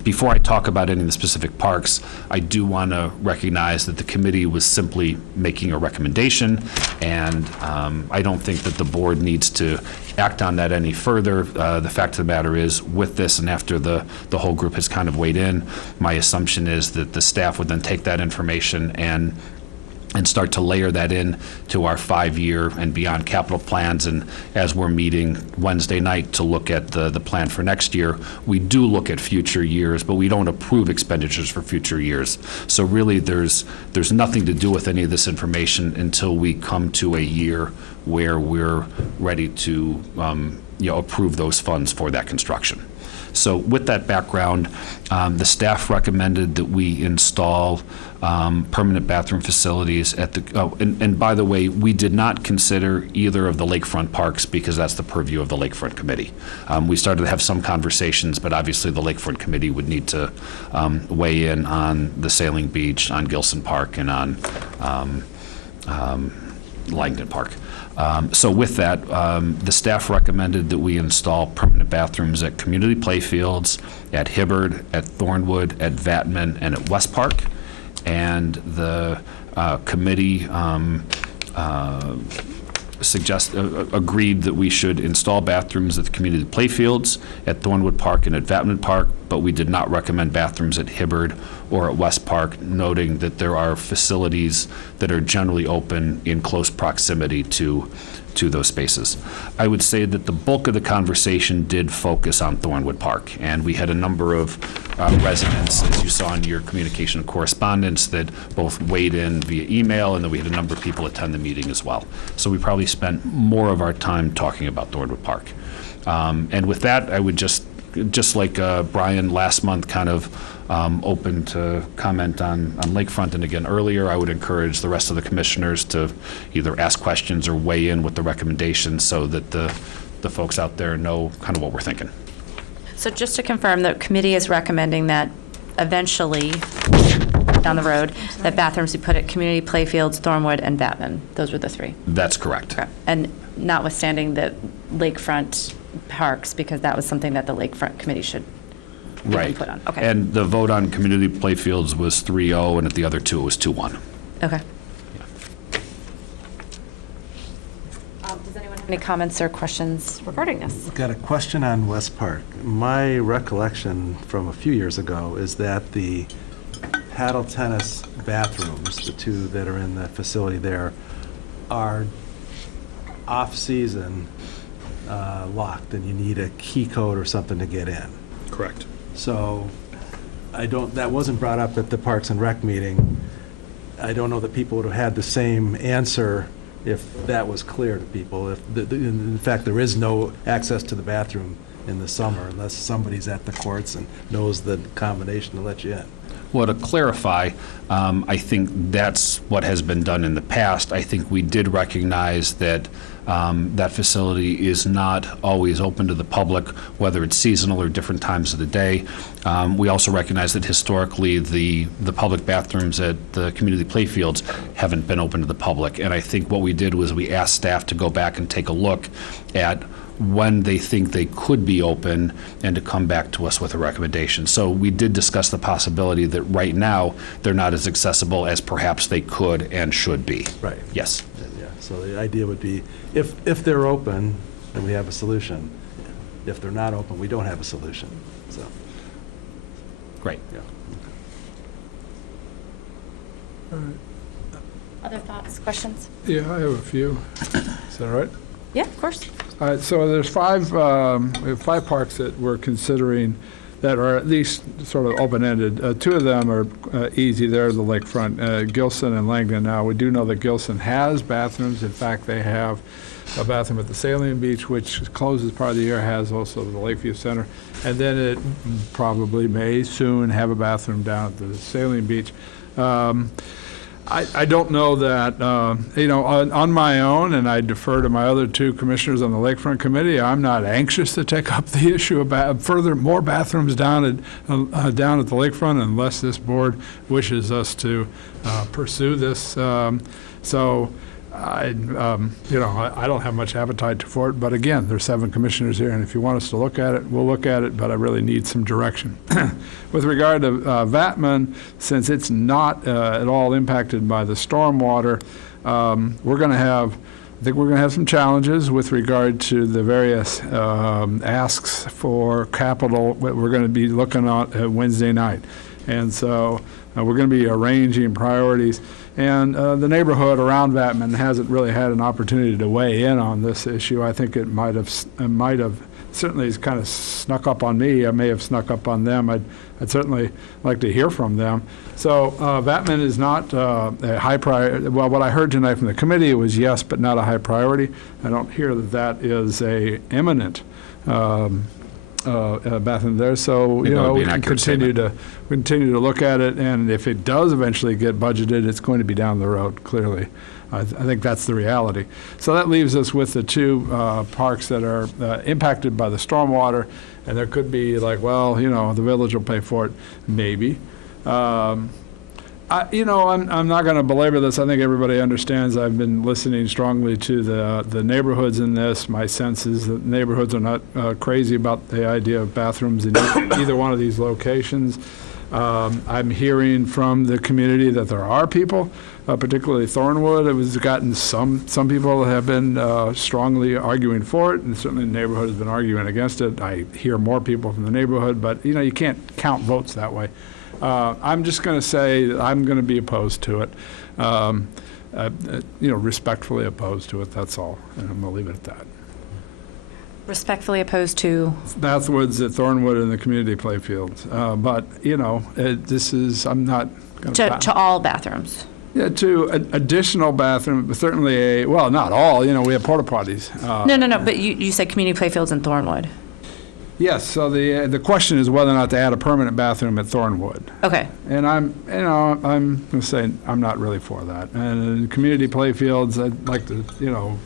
Before I talk about any of the specific parks, I do want to recognize that the committee was simply making a recommendation, and I don't think that the board needs to act on that any further. The fact of the matter is, with this, and after the whole group has kind of weighed in, my assumption is that the staff would then take that information and start to layer that in to our 5-year and beyond capital plans. And as we're meeting Wednesday night to look at the plan for next year, we do look at future years, but we don't approve expenditures for future years. So really, there's nothing to do with any of this information until we come to a year where we're ready to approve those funds for that construction. So with that background, the staff recommended that we install permanent bathroom facilities at the, and by the way, we did not consider either of the lakefront parks because that's the purview of the lakefront committee. We started to have some conversations, but obviously the lakefront committee would need to weigh in on the Sailing Beach, on Gilson Park, and on Langdon Park. So with that, the staff recommended that we install permanent bathrooms at community playfields, at Hibbard, at Thornwood, at Vatman, and at West Park. And the committee agreed that we should install bathrooms at the community playfields, at Thornwood Park, and at Vatman Park, but we did not recommend bathrooms at Hibbard or at West Park, noting that there are facilities that are generally open in close proximity to those spaces. I would say that the bulk of the conversation did focus on Thornwood Park, and we had a number of residents, as you saw in your communication and correspondence, that both weighed in via email, and then we had a number of people attend the meeting as well. So we probably spent more of our time talking about Thornwood Park. And with that, I would just like Brian last month kind of open to comment on Lakefront, and again earlier, I would encourage the rest of the commissioners to either ask questions or weigh in with the recommendations so that the folks out there know kind of what we're thinking. So just to confirm, the committee is recommending that eventually, down the road, that bathrooms be put at community playfields, Thornwood, and Vatman. Those were the three. That's correct. Correct. And notwithstanding the lakefront parks, because that was something that the lakefront committee should give Right. input on. Okay. And the vote on community playfields was 3-0, and at the other two, it was 2-1. Okay. Does anyone have any comments or questions regarding this? Got a question on West Park. My recollection from a few years ago is that the paddle tennis bathrooms, the two that are in the facility there, are off-season locked, and you need a key code or something to get in. Correct. So that wasn't brought up at the Parks and Rec meeting. I don't know that people would have had the same answer if that was clear to people. In fact, there is no access to the bathroom in the summer unless somebody's at the courts and knows the combination to let you in. Well, to clarify, I think that's what has been done in the past. I think we did recognize that that facility is not always open to the public, whether it's seasonal or different times of the day. We also recognize that historically the public bathrooms at the community playfields haven't been open to the public. And I think what we did was we asked staff to go back and take a look at when they think they could be open and to come back to us with a recommendation. So we did discuss the possibility that right now they're not as accessible as perhaps they could and should be. Right. Yes. Yeah, so the idea would be, if they're open, then we have a solution. If they're not open, we don't have a solution, so. Great. Yeah. Other thoughts, questions? Yeah, I have a few. Is that all right? Yeah, of course. All right, so there's we have 5 parks that we're considering that are at least sort of open-ended. 2 of them are easy. They're the lakefront, Gilson and Langdon. Now, we do know that Gilson has bathrooms. In fact, they have a bathroom at the Sailing Beach, which closes part of the year, has also the Lakeview Center. And then it probably may soon have a bathroom down at the Sailing Beach. I don't know that, on my own, and I defer to my other 2 commissioners on the Lakefront Committee, I'm not anxious to take up the issue about more bathrooms down at the lakefront unless this board wishes us to pursue this. I don't have much appetite for it, but again, there's 7 commissioners here, and if you want us to look at it, we'll look at it, but I really need some direction. With regard to Vatman, since it's not at all impacted by the stormwater, we're going to have some challenges with regard to the various asks for capital that we're going to be looking at Wednesday night. And so we're going to be arranging priorities. And the neighborhood around Vatman hasn't really had an opportunity to weigh in on this issue. I think it might have certainly kind of snuck up on me. I may have snuck up on them. I'd certainly like to hear from them. So Vatman is not a high priority. Well, what I heard tonight from the committee was yes, but not a high priority. I don't hear that is a imminent bathroom there. So, think that would be we an can accurate continue to look at it, and if it does eventually get budgeted, it's going to be down the road, clearly. I think that's the reality. So that leaves us with the two parks that are impacted by the stormwater, and there could be like, well, the village will pay for it, maybe. I'm not going to belabor this. I think everybody understands. I've been listening strongly to the neighborhoods in this. My sense is that neighborhoods are not crazy about the idea of bathrooms in either one of these locations. I'm hearing from the community that there are people, particularly Thornwood. It was gotten some people have been strongly arguing for it, and certainly the neighborhood has been arguing against it. I hear more people from the neighborhood, but you can't count votes that way. I'm just going to say that I'm going to be opposed to it, respectfully opposed to it, that's all. And I'm going to leave it at that. Respectfully opposed to? Bathwoods at Thornwood and the community playfields. But, I'm not going To all bathrooms? Yeah, to additional bathroom, certainly not all, we have porta potties. No, but you said community playfields in Thornwood. Yes, so the question is whether or not to add a permanent bathroom at Thornwood. Okay. And I'm going to say I'm not really for that. And community playfields, I'd like to,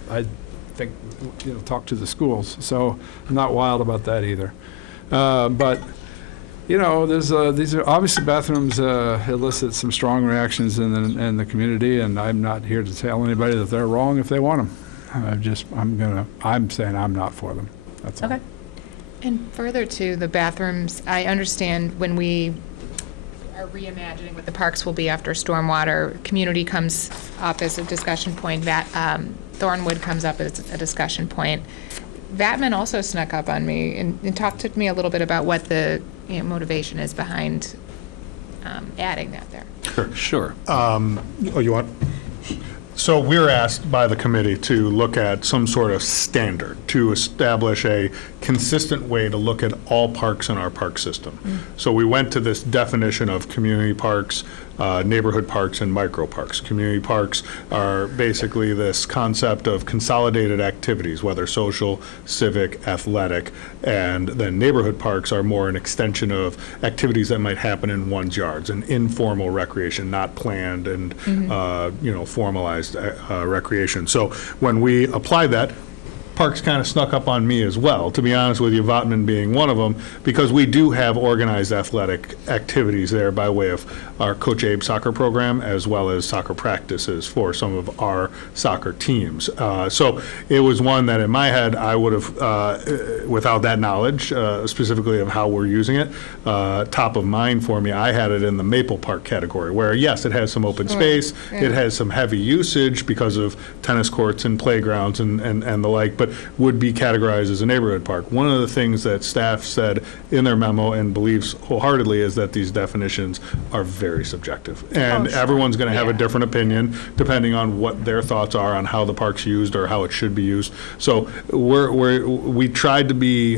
I think, talk to the schools. So I'm not wild about that either. But, these are obviously bathrooms elicit some strong reactions in the community, and I'm not here to tell anybody that they're wrong if they want them. I'm saying I'm not for them. That's all. Okay. And further to the bathrooms, I understand when we are reimagining what the parks will be after stormwater, community comes up as a discussion point, Thornwood comes up as a discussion point. Vatman also snuck up on me and talked to me a little bit about what the motivation is behind adding that there. Sure. You want? So we're asked by the committee to look at some sort of standard to establish a consistent way to look at all parks in our park system. So we went to this definition of community parks, neighborhood parks, and micro parks. Community parks are basically this concept of consolidated activities, whether social, civic, athletic, and then neighborhood parks are more an extension of activities that might happen in one's yards, an informal recreation, not planned and formalized recreation. So when we apply that, parks kind of snuck up on me as well, to be honest with you, Vatman being one of them, because we do have organized athletic activities there by way of our Coach Abe soccer program, as well as soccer practices for some of our soccer teams. So it was one that in my head I would have, without that knowledge, specifically of how we're using it, top of mind for me, I had it in the Maple Park category, where yes, it has some open space, it has some heavy usage because of tennis courts and playgrounds and the like, but would be categorized as a neighborhood park. One of the things that staff said in their memo and believes wholeheartedly is that these definitions are very subjective. And everyone's going to have a different opinion depending on what their thoughts are on how the park's used or how it should be used. So we tried to be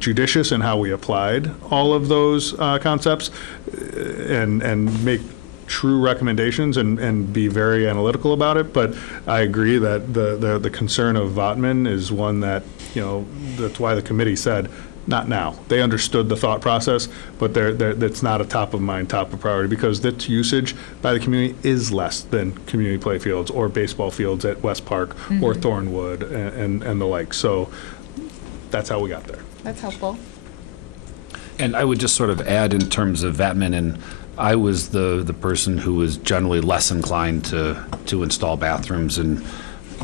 judicious in how we applied all of those concepts and make true recommendations and be very analytical about it, but I agree that the concern of Vatman is one that, that's why the committee said, not now. They understood the thought process, but that's not a top of mind, top of priority, because its usage by the community is less than community playfields or baseball fields at West Park or Thornwood and the like. So that's how we got there. That's helpful. And I would just sort of add in terms of Vatman, and I was the person who was generally less inclined to install bathrooms, and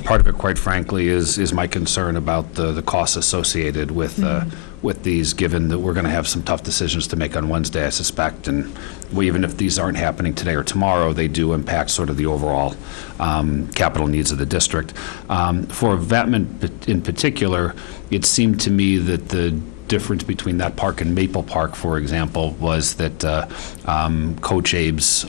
part of it, quite frankly, is my concern about the costs associated with these, given that we're going to have some tough decisions to make on Wednesday, I suspect, and even if these aren't happening today or tomorrow, they do impact sort of the overall capital needs of the district. For Vatman in particular, it seemed to me that the difference between that park and Maple Park, for example, was that Coach Abe's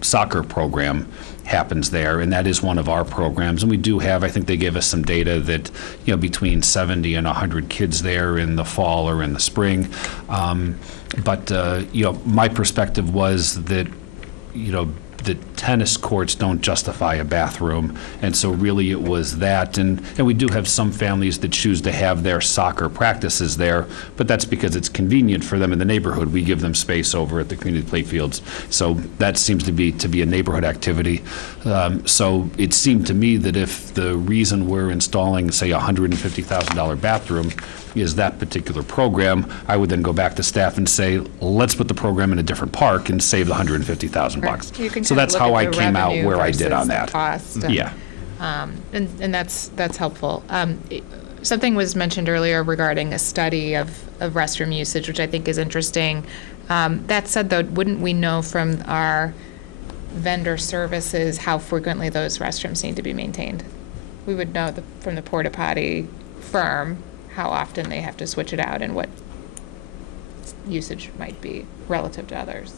soccer program happens there, and that is one of our programs. And we do have, I think they gave us some data that, between 70 and 100 kids there in the fall or in the spring. But my perspective was that, the tennis courts don't justify a bathroom, and so really it was that, and we do have some families that choose to have their soccer practices there, but that's because it's convenient for them in the neighborhood. We give them space over at the community playfields, so that seems to be a neighborhood activity. So it seemed to me that if the reason we're installing, say, a $150,000 bathroom is that particular program, I would then go back to staff and say, let's put the program in a different park and save the $150,000 bucks. You can So kind of that's look how at I the came out revenue where I did on versus the that. cost and- Yeah. And that's helpful. Something was mentioned earlier regarding a study of restroom usage, which I think is interesting. That said, though, wouldn't we know from our vendor services how frequently those restrooms need to be maintained? We would know from the porta potty firm how often they have to switch it out and what usage might be relative to others.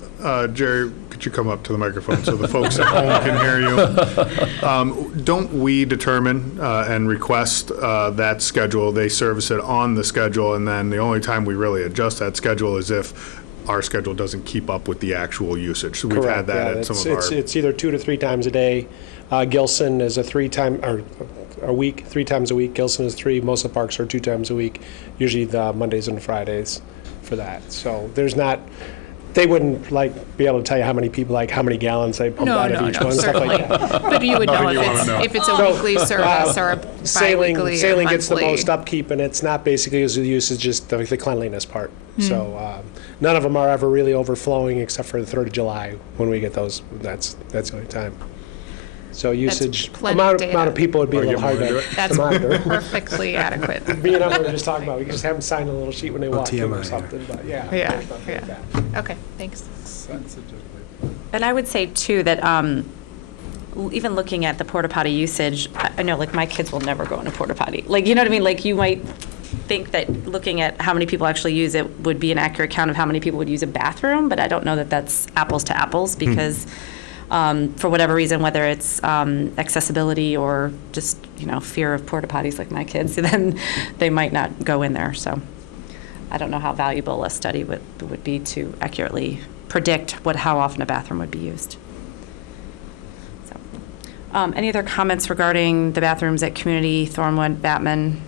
Jerry, could you come up to the microphone so the folks at home can hear you? Don't we determine and request that schedule? They service it on the schedule, and then the only time we really adjust that schedule is if our schedule doesn't keep up with the actual usage. So we've had Correct, that yeah, at some of it's- our. It's either 2 to 3 times a day. Gilson is a week, 3 times a week. Gilson is 3. Most of the parks are 2 times a week, usually the Mondays and Fridays for that. So there's not, they wouldn't be able to tell you how many people, how many gallons they pump out of each one, stuff certainly. like that. But you would know Nothing you wanna know. if it's a weekly service or a bi-weekly or Sailing gets the monthly. most upkeep, and it's not basically as the use, it's just the cleanliness part. Hmm. So none of them are ever really overflowing except for the 3rd of July when we get those. That's the only time. So usage, plenty of data. amount of people would be a little hard to That's monitor. perfectly adequate. Me and I were just talking about, we just have them sign a little sheet when they walk in TMI, or yeah. something, but yeah. Yeah, there's nothing like yeah. that. Okay, thanks. And I would say, too, that even looking at the porta potty usage, I know, my kids will never go in a porta potty. You know what I mean? You might think that looking at how many people actually use it would be an accurate count of how many people would use a bathroom, but I don't know that that's apples to apples because for whatever reason, whether it's accessibility or just, fear of porta potties like my kids, then they might not go in there. So I don't know how valuable a study would be to accurately predict how often a bathroom would be used. So, any other comments regarding the bathrooms at Community, Thornwood, Batman,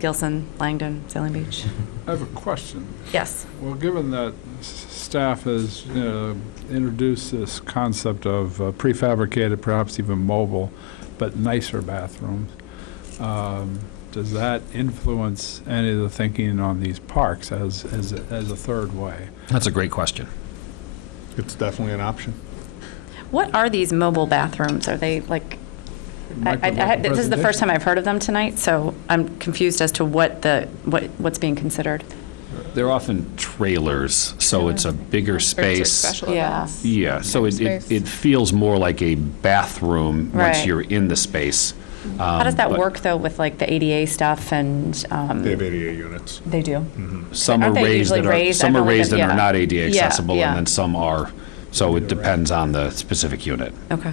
Gilson, Langdon, Salem Beach? I have a question. Yes. Well, given that staff has introduced this concept of prefabricated, perhaps even mobile, but nicer bathrooms, does that influence any of the thinking on these parks as a third way? That's a great question. It's definitely an option. What are these mobile bathrooms? Are they this is the first time I've heard of them tonight, so I'm confused as to what's being considered. They're often trailers, so it's a bigger Or to space. special Yeah. events. Yeah, so Space. it feels more like a bathroom once Right. you're in the space. How does that But work, though, with the ADA stuff and? They have 88 units. They do? Some are Aren't they raised usually that are, raised? some I are know, like raised a- and are yeah. not ADA Yeah, accessible, yeah. and then some are. So it depends on the specific unit. Okay.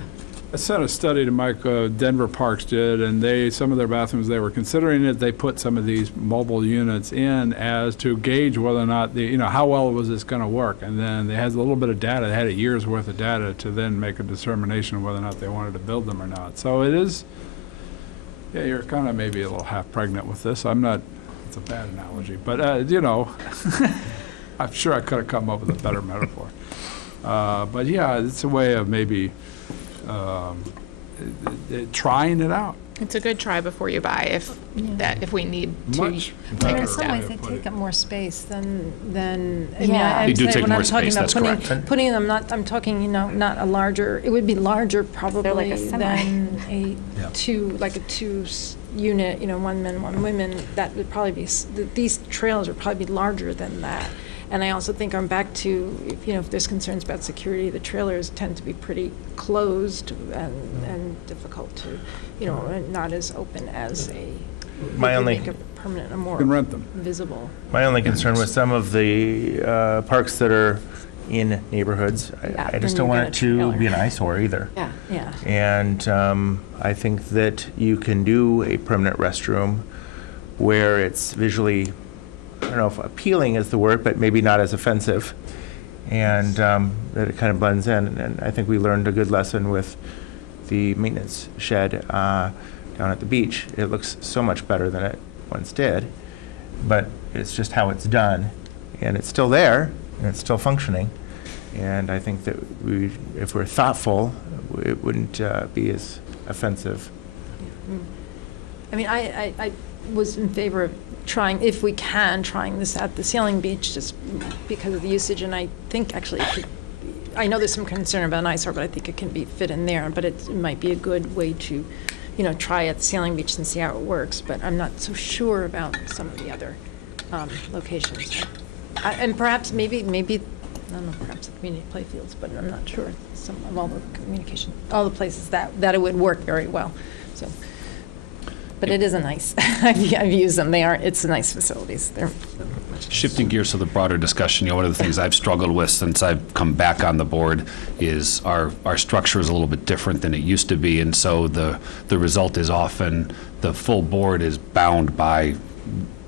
I sent a study to Mike, Denver Parks did, and some of their bathrooms, they were considering it, they put some of these mobile units in as to gauge whether or not, how well was this going to work? And then they had a little bit of data, they had a year's worth of data to then make a determination of whether or not they wanted to build them or not. So it is, yeah, you're kind of maybe a little half pregnant with this. It's a bad analogy, but, I'm sure I could have come up with a better metaphor. But yeah, it's a way of maybe trying it out. It's a good try before you buy if we need to Much take better. a In some step. ways, they take up more space than, Yeah. I'd They do say take when more I'm talking space, about that's correct. putting them, I'm talking, not a larger, it would be larger probably a semi. than a two unit, one men, one women. That would probably be, these trailers would probably be larger than that. And I also think I'm back to, if there's concerns about security, the trailers tend to be pretty closed and difficult to, not as open as My only- make a permanent, a more You can rent them. visible. My only concern with some of the parks that are in neighborhoods, I then just you don't want get it a to trailer. be an eyesore either. Yeah. And I think that you can do a permanent restroom where it's visually, I don't know if appealing is the word, but maybe not as offensive. and that it kind of blends in. And I think we learned a good lesson with the maintenance shed down at the beach. It looks so much better than it once did, but it's just how it's done, and it's still there, and it's still functioning. And I think that if we're thoughtful, it wouldn't be as offensive. I mean, I was in favor of trying, if we can, trying this at the Sailing Beach, just because of the usage, and I think actually, I know there's some concern about an eyesore, but I think it can be fit in there, but it might be a good way to, try at the Sailing Beach and see how it works, but I'm not so sure about some of the other locations. And perhaps, maybe, I don't know, perhaps the community playfields, but I'm not sure, some of all the places that it would work very well, so. But it is a nice, I've used them, it's nice facilities. They're Shifting gears to the broader discussion, one of the things I've struggled with since I've come back on the board is our structure is a little bit different than it used to be, and so the result is often the full board is bound by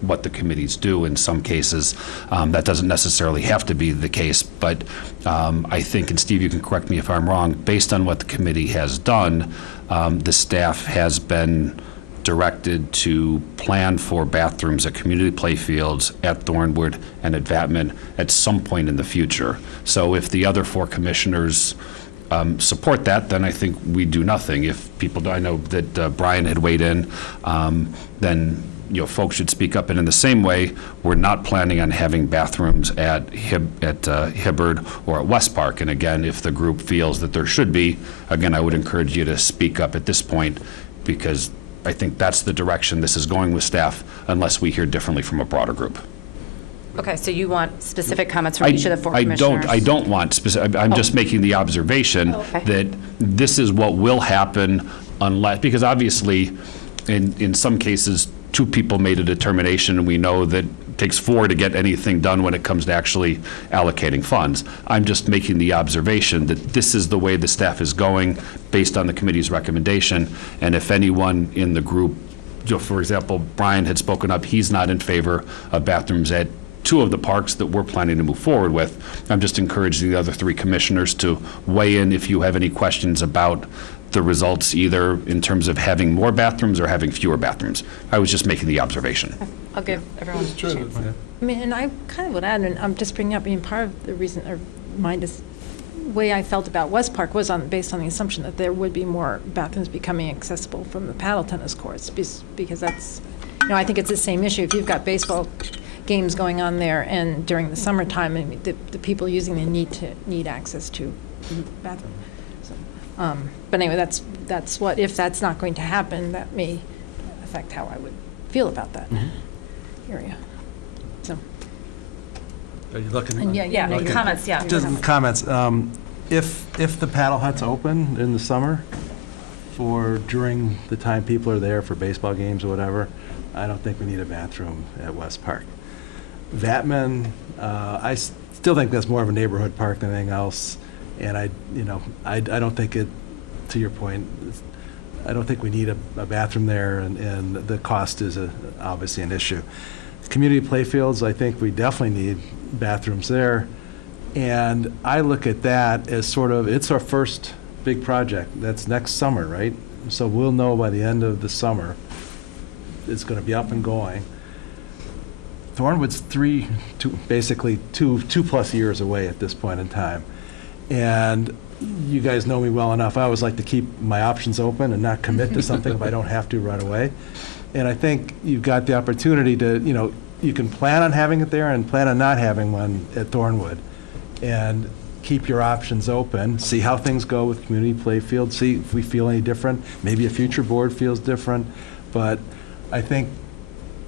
what the committees do in some cases. That doesn't necessarily have to be the case, but I think, and Steve, you can correct me if I'm wrong, based on what the committee has done, the staff has been directed to plan for bathrooms at community playfields, at Thornwood, and at Vatman at some point in the future. So if the other 4 commissioners support that, then I think we do nothing. If people, I know that Brian had weighed in, then folks should speak up. And in the same way, we're not planning on having bathrooms at Hibbard or at West Park. And again, if the group feels that there should be, again, I would encourage you to speak up at this point, because I think that's the direction this is going with staff, unless we hear differently from a broader group. Okay, so you want specific comments from each of the 4 commissioners? I don't want specific, I'm just making the observation that this is what will happen unless, because obviously, in some cases, 2 people made a determination, and we know that it takes 4 to get anything done when it comes to actually allocating funds. I'm just making the observation that this is the way the staff is going based on the committee's recommendation, and if anyone in the group, for example, Brian had spoken up, he's not in favor of bathrooms at 2 of the parks that we're planning to move forward with. I'm just encouraging the other 3 commissioners to weigh in if you have any questions about the results, either in terms of having more bathrooms or having fewer bathrooms. I was just making the observation. I'll give everyone a chance. I mean, and I kind of would add, and I'm just bringing up, part of the reason, or way I felt about West Park was based on the assumption that there would be more bathrooms becoming accessible from the paddle tennis courts, because that's, I think it's the same issue. If you've got baseball games going on there, and during the summertime, I mean, the people using them need access to the bathroom. So, but anyway, that's what, if that's not going to happen, that may affect how I would feel about that area. So. Are you looking? And Okay. Comments, yeah. Just comments. If the paddle hut's open in the summer during the time people are there for baseball games or whatever, I don't think we need a bathroom at West Park. Vatman, I still think that's more of a neighborhood park than anything else, and I don't think it, to your point, I don't think we need a bathroom there, and the cost is obviously an issue. Community playfields, I think we definitely need bathrooms there, and I look at that as sort of, it's our first big project. That's next summer, right? So we'll know by the end of the summer it's going to be up and going. Thornwood's basically two plus years away at this point in time. And you guys know me well enough. I always like to keep my options open and not commit to something if I don't have to right away. And I think you've got the opportunity to, you can plan on having it there and plan on not having one at Thornwood. And keep your options open, see how things go with community playfield, see if we feel any different. Maybe a future board feels different. But I think,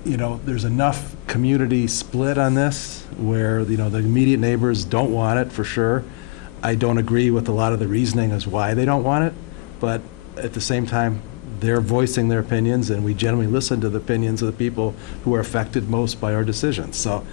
there's enough community split on this where, the immediate neighbors don't want it for sure. I don't agree with a lot of the reasoning as why they don't want it, but at the same time, they're voicing their opinions, and we generally listen to the opinions of the people who are affected most by our decisions. So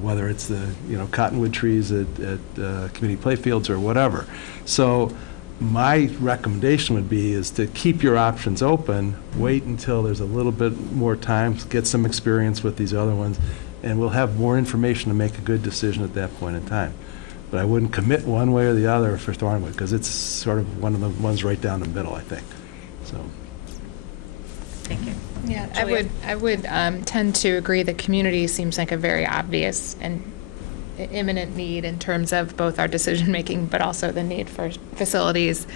whether it's the cottonwood trees at community playfields or whatever. So my recommendation would be is to keep your options open, wait until there's a little bit more time, get some experience with these other ones, and we'll have more information to make a good decision at that point in time. but I wouldn't commit one way or the other for Thornwood, because it's sort of one of the ones right down the middle, I think. So, Thank you. Yeah, Julia? I would tend to agree that community seems like a very obvious and imminent need in terms of both our decision-making, but also the need for facilities.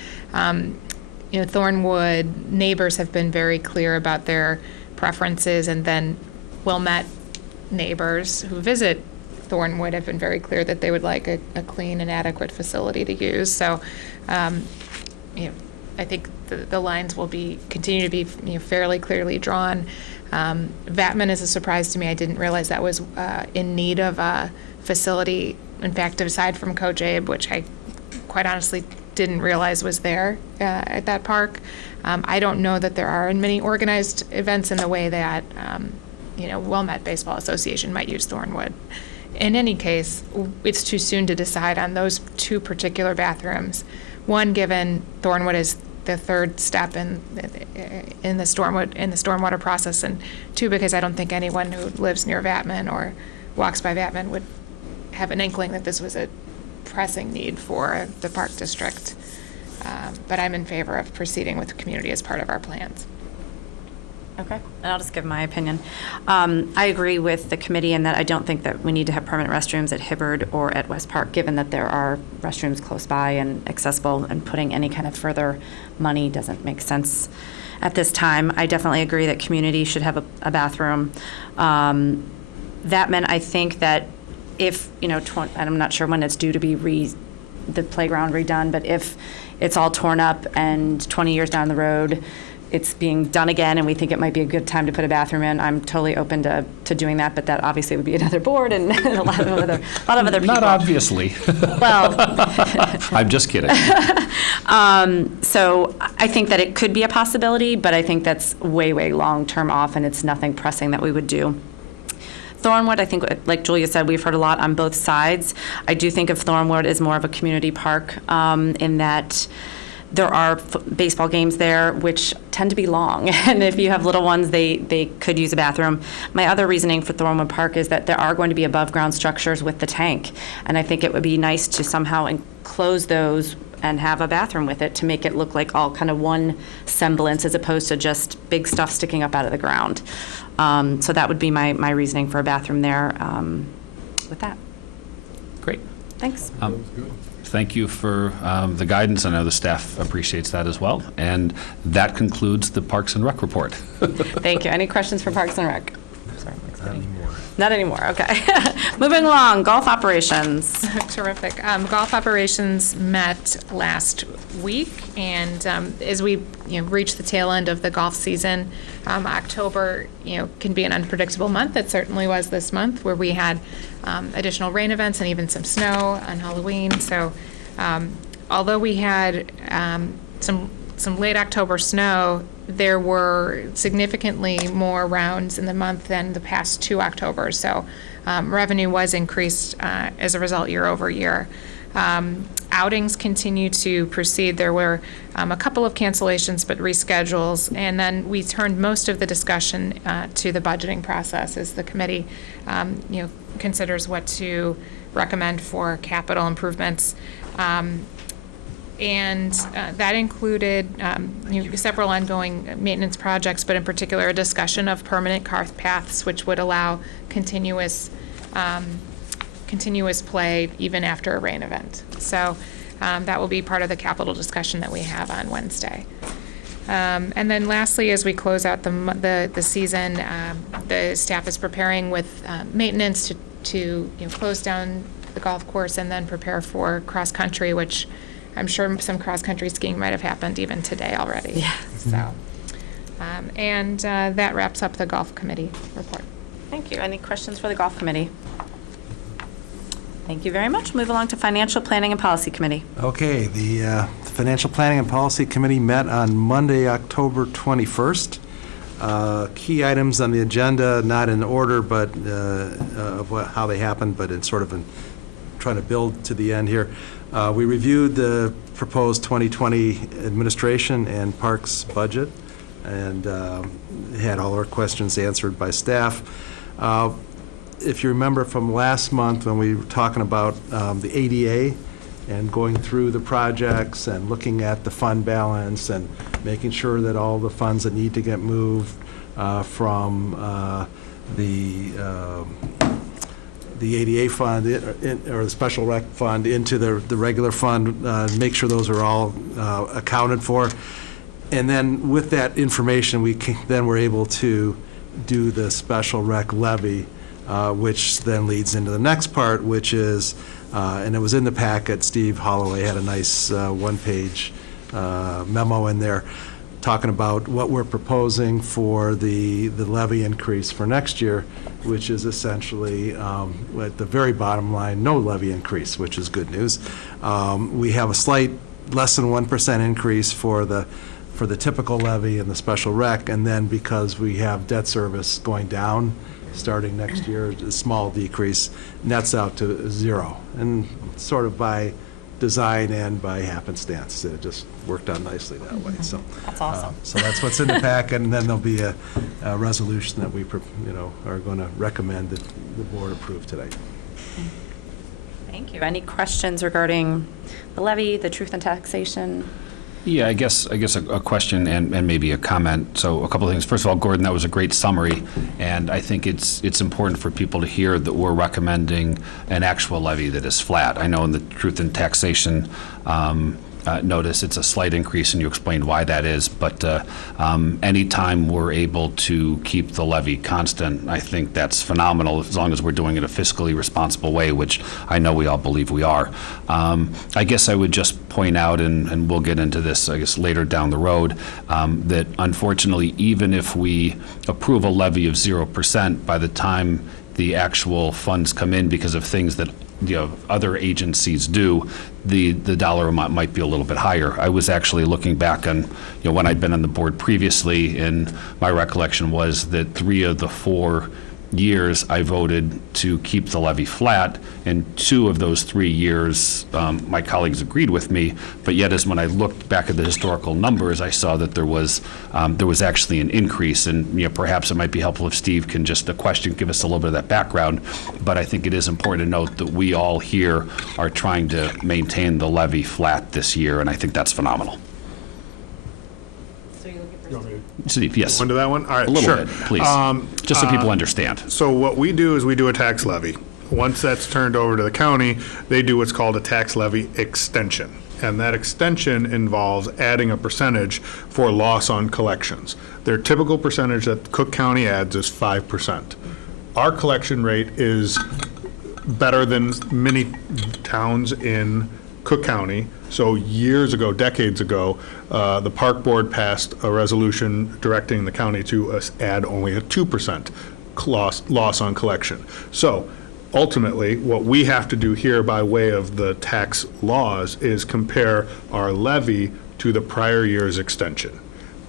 Thornwood neighbors have been very clear about their preferences, and then Wilmette neighbors who visit Thornwood have been very clear that they would like a clean and adequate facility to use. So, I think the lines will continue to be fairly clearly drawn. Vatman is a surprise to me. I didn't realize that was in need of a facility. In fact, aside from Coach Abe, which I quite honestly didn't realize was there at that park. I don't know that there are many organized events in the way that Wilmette Baseball Association might use Thornwood. In any case, it's too soon to decide on those two particular bathrooms. One, given Thornwood is the third step in the stormwater process, and two, because I don't think anyone who lives near Vatman or walks by Vatman would have an inkling that this was a pressing need for the park district. But I'm in favor of proceeding with the community as part of our plans. Okay, and I'll just give my opinion. I agree with the committee in that I don't think that we need to have permanent restrooms at Hibbard or at West Park, given that there are restrooms close by and accessible, and putting any kind of further money doesn't make sense at this time. I definitely agree that community should have a bathroom. That meant I think that if, I'm not sure when it's due to be the playground redone, but if it's all torn up and 20 years down the road, it's being done again, and we think it might be a good time to put a bathroom in, I'm totally open to doing that, but that obviously would be another board and a lot of other people. Not obviously. Well. I'm just kidding. So I think that it could be a possibility, but I think that's way, way long-term off, and it's nothing pressing that we would do. Thornwood, I think, like Julia said, we've heard a lot on both sides. I do think of Thornwood as more of a community park in that there are baseball games there, which tend to be long. And if you have little ones, they could use a bathroom. My other reasoning for Thornwood Park is that there are going to be above-ground structures with the tank. And I think it would be nice to somehow enclose those and have a bathroom with it to make it look like all kind of one semblance as opposed to just big stuff sticking up out of the ground. So that would be my reasoning for a bathroom there with that. Great. Thanks. Thank you for the guidance. I know the staff appreciates that as well. And that concludes the Parks and Rec report. Thank you. Any questions for Parks and Rec? Sorry, Not anymore, okay. Moving along, golf operations. Terrific. Golf operations met last week, and as we reach the tail end of the golf season, October can be an unpredictable month. It certainly was this month, where we had additional rain events and even some snow on Halloween. So although we had some late October snow, there were significantly more rounds in the month than the past 2 Octobers. So revenue was increased as a result year over year. Outings continue to proceed. There were a couple of cancellations, but reschedules. And then we turned most of the discussion to the budgeting process as the committee considers what to recommend for capital improvements. And that included several ongoing maintenance projects, but in particular a discussion of permanent car paths, which would allow continuous play even after a rain event. So that will be part of the capital discussion that we have on Wednesday. And then lastly, as we close out the season, the staff is preparing with maintenance to close down the golf course and then prepare for cross-country, which I'm sure some cross-country skiing might have happened even today already. Yeah. So, and that wraps up the golf committee report. Thank you. Any questions for the golf committee? Thank you very much. Move along to Financial Planning and Policy Committee. Okay, the Financial Planning and Policy Committee met on Monday, October 21st. Key items on the agenda, not in order, but of how they happened, but it's sort of trying to build to the end here. We reviewed the proposed 2020 administration and parks budget and had all our questions answered by staff. if you remember from last month when we were talking about the ADA and going through the projects and looking at the fund balance and making sure that all the funds that need to get moved from the ADA fund or the special rec fund into the regular fund, make sure those are all accounted for. And then with that information, then we're able to do the special rec levy, which then leads into the next part, which is, and it was in the packet, Steve Holloway had a nice one-page memo in there talking about what we're proposing for the levy increase for next year, which is essentially, at the very bottom line, no levy increase, which is good news. We have a slight less than 1% increase for the typical levy and the special rec, and then because we have debt service going down starting next year, a small decrease, nets out to 0. And sort of by design and by happenstance, it just worked out nicely that way. So That's awesome. so that's what's in the packet, and then there'll be a resolution that we are going to recommend that the board approve today. Thank you. Any questions regarding the levy, the truth in taxation? Yeah, I guess a question and maybe a comment. So a couple of things. First of all, Gordon, that was a great summary, and I think it's important for people to hear that we're recommending an actual levy that is flat. I know in the truth in taxation notice, it's a slight increase, and you explained why that is. But anytime we're able to keep the levy constant, I think that's phenomenal, as long as we're doing it a fiscally responsible way, which I know we all believe we are. I guess I would just point out, and we'll get into this, I guess, later down the road, that unfortunately, even if we approve a levy of 0%, by the time the actual funds come in because of things that other agencies do, the dollar amount might be a little bit higher. I was actually looking back on when I'd been on the board previously, and my recollection was that 3 of the 4 years I voted to keep the levy flat, and 2 of those 3 years my colleagues agreed with me, but yet as when I looked back at the historical numbers, I saw that there was actually an increase, and perhaps it might be helpful if Steve can just give us a little bit of that background. But I think it is important to note that we all here are trying to maintain the levy flat this year, and I think that's phenomenal. Steve, yes. Into that one? All right, A little sure. bit, please, just so people understand. So what we do is we do a tax levy. Once that's turned over to the county, they do what's called a tax levy extension. And that extension involves adding a percentage for loss on collections. Their typical percentage that Cook County adds is 5%. Our collection rate is better than many towns in Cook County. So years ago, decades ago, the Park Board passed a resolution directing the county to add only a 2% loss on collection. So ultimately, what we have to do here by way of the tax laws is compare our levy to the prior year's extension,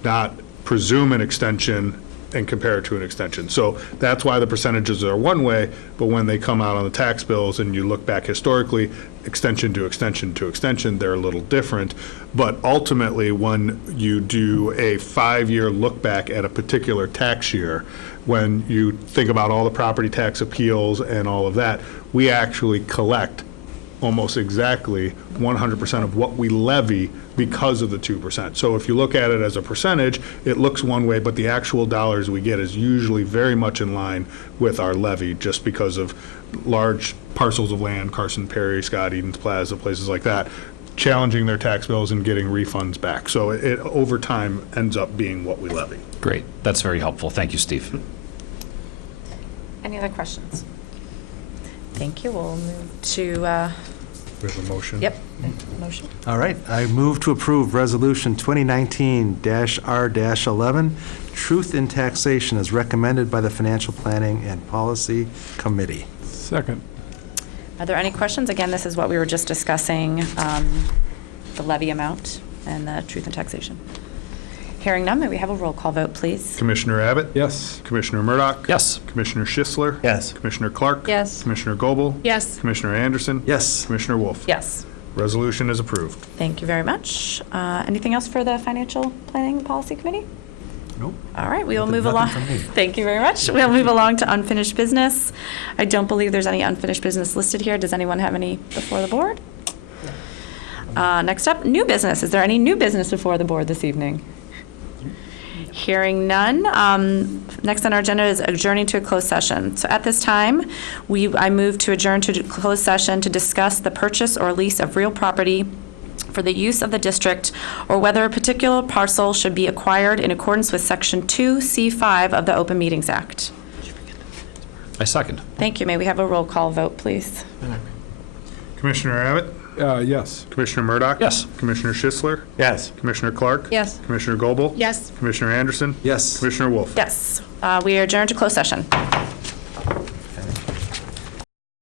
not presume an extension and compare it to an extension. So that's why the percentages are one way, but when they come out on the tax bills and you look back historically, extension to extension to extension, they're a little different. But ultimately, when you do a 5-year look back at a particular tax year, when you think about all the property tax appeals and all of that, we actually collect almost exactly 100% of what we levy because of the 2%. So if you look at it as a percentage, it looks one way, but the actual dollars we get is usually very much in line with our levy, just because of large parcels of land, Carson Perry, Scott Edens Plaza, places like that, challenging their tax bills and getting refunds back. So it over time ends up being what we levy. Great. That's very helpful. Thank you, Steve. Any other questions? Thank you. We'll move to, We have a motion. yep, motion. All right, I move to approve Resolution 2019-R-11, Truth in Taxation, as recommended by the Financial Planning and Policy Committee. Second. Are there any questions? Again, this is what we were just discussing, the levy amount and the truth in taxation. Hearing none, may we have a roll call vote, please? Commissioner Abbott? Yes. Commissioner Murdoch? Yes. Commissioner Schisler? Yes. Commissioner Clark? Yes. Commissioner Goebel? Yes. Commissioner Anderson? Yes. Commissioner Wolf? Yes. Resolution is approved. Thank you very much. Anything else for the Financial Planning and Policy Committee? Nope. All right, we will Nothing- move along. nothing from me. Thank you very much. We'll move along to unfinished business. I don't believe there's any unfinished business listed here. Does anyone have any before the board? Next up, new business. Is there any new business before the board this evening? Hearing none. Next on our agenda is adjourning to a closed session. So at this time, I move to adjourn to closed session to discuss the purchase or lease of real property for the use of the district, or whether a particular parcel should be acquired in accordance with Section 2C5 of the Open Meetings Act. I second. Thank you. May we have a roll call vote, please? Commissioner Abbott? Yes. Commissioner Murdoch? Yes. Commissioner Schisler? Yes. Commissioner Clark? Yes. Commissioner Goebel? Yes. Commissioner Anderson? Yes. Commissioner Wolf? Yes. We are adjourned to closed session.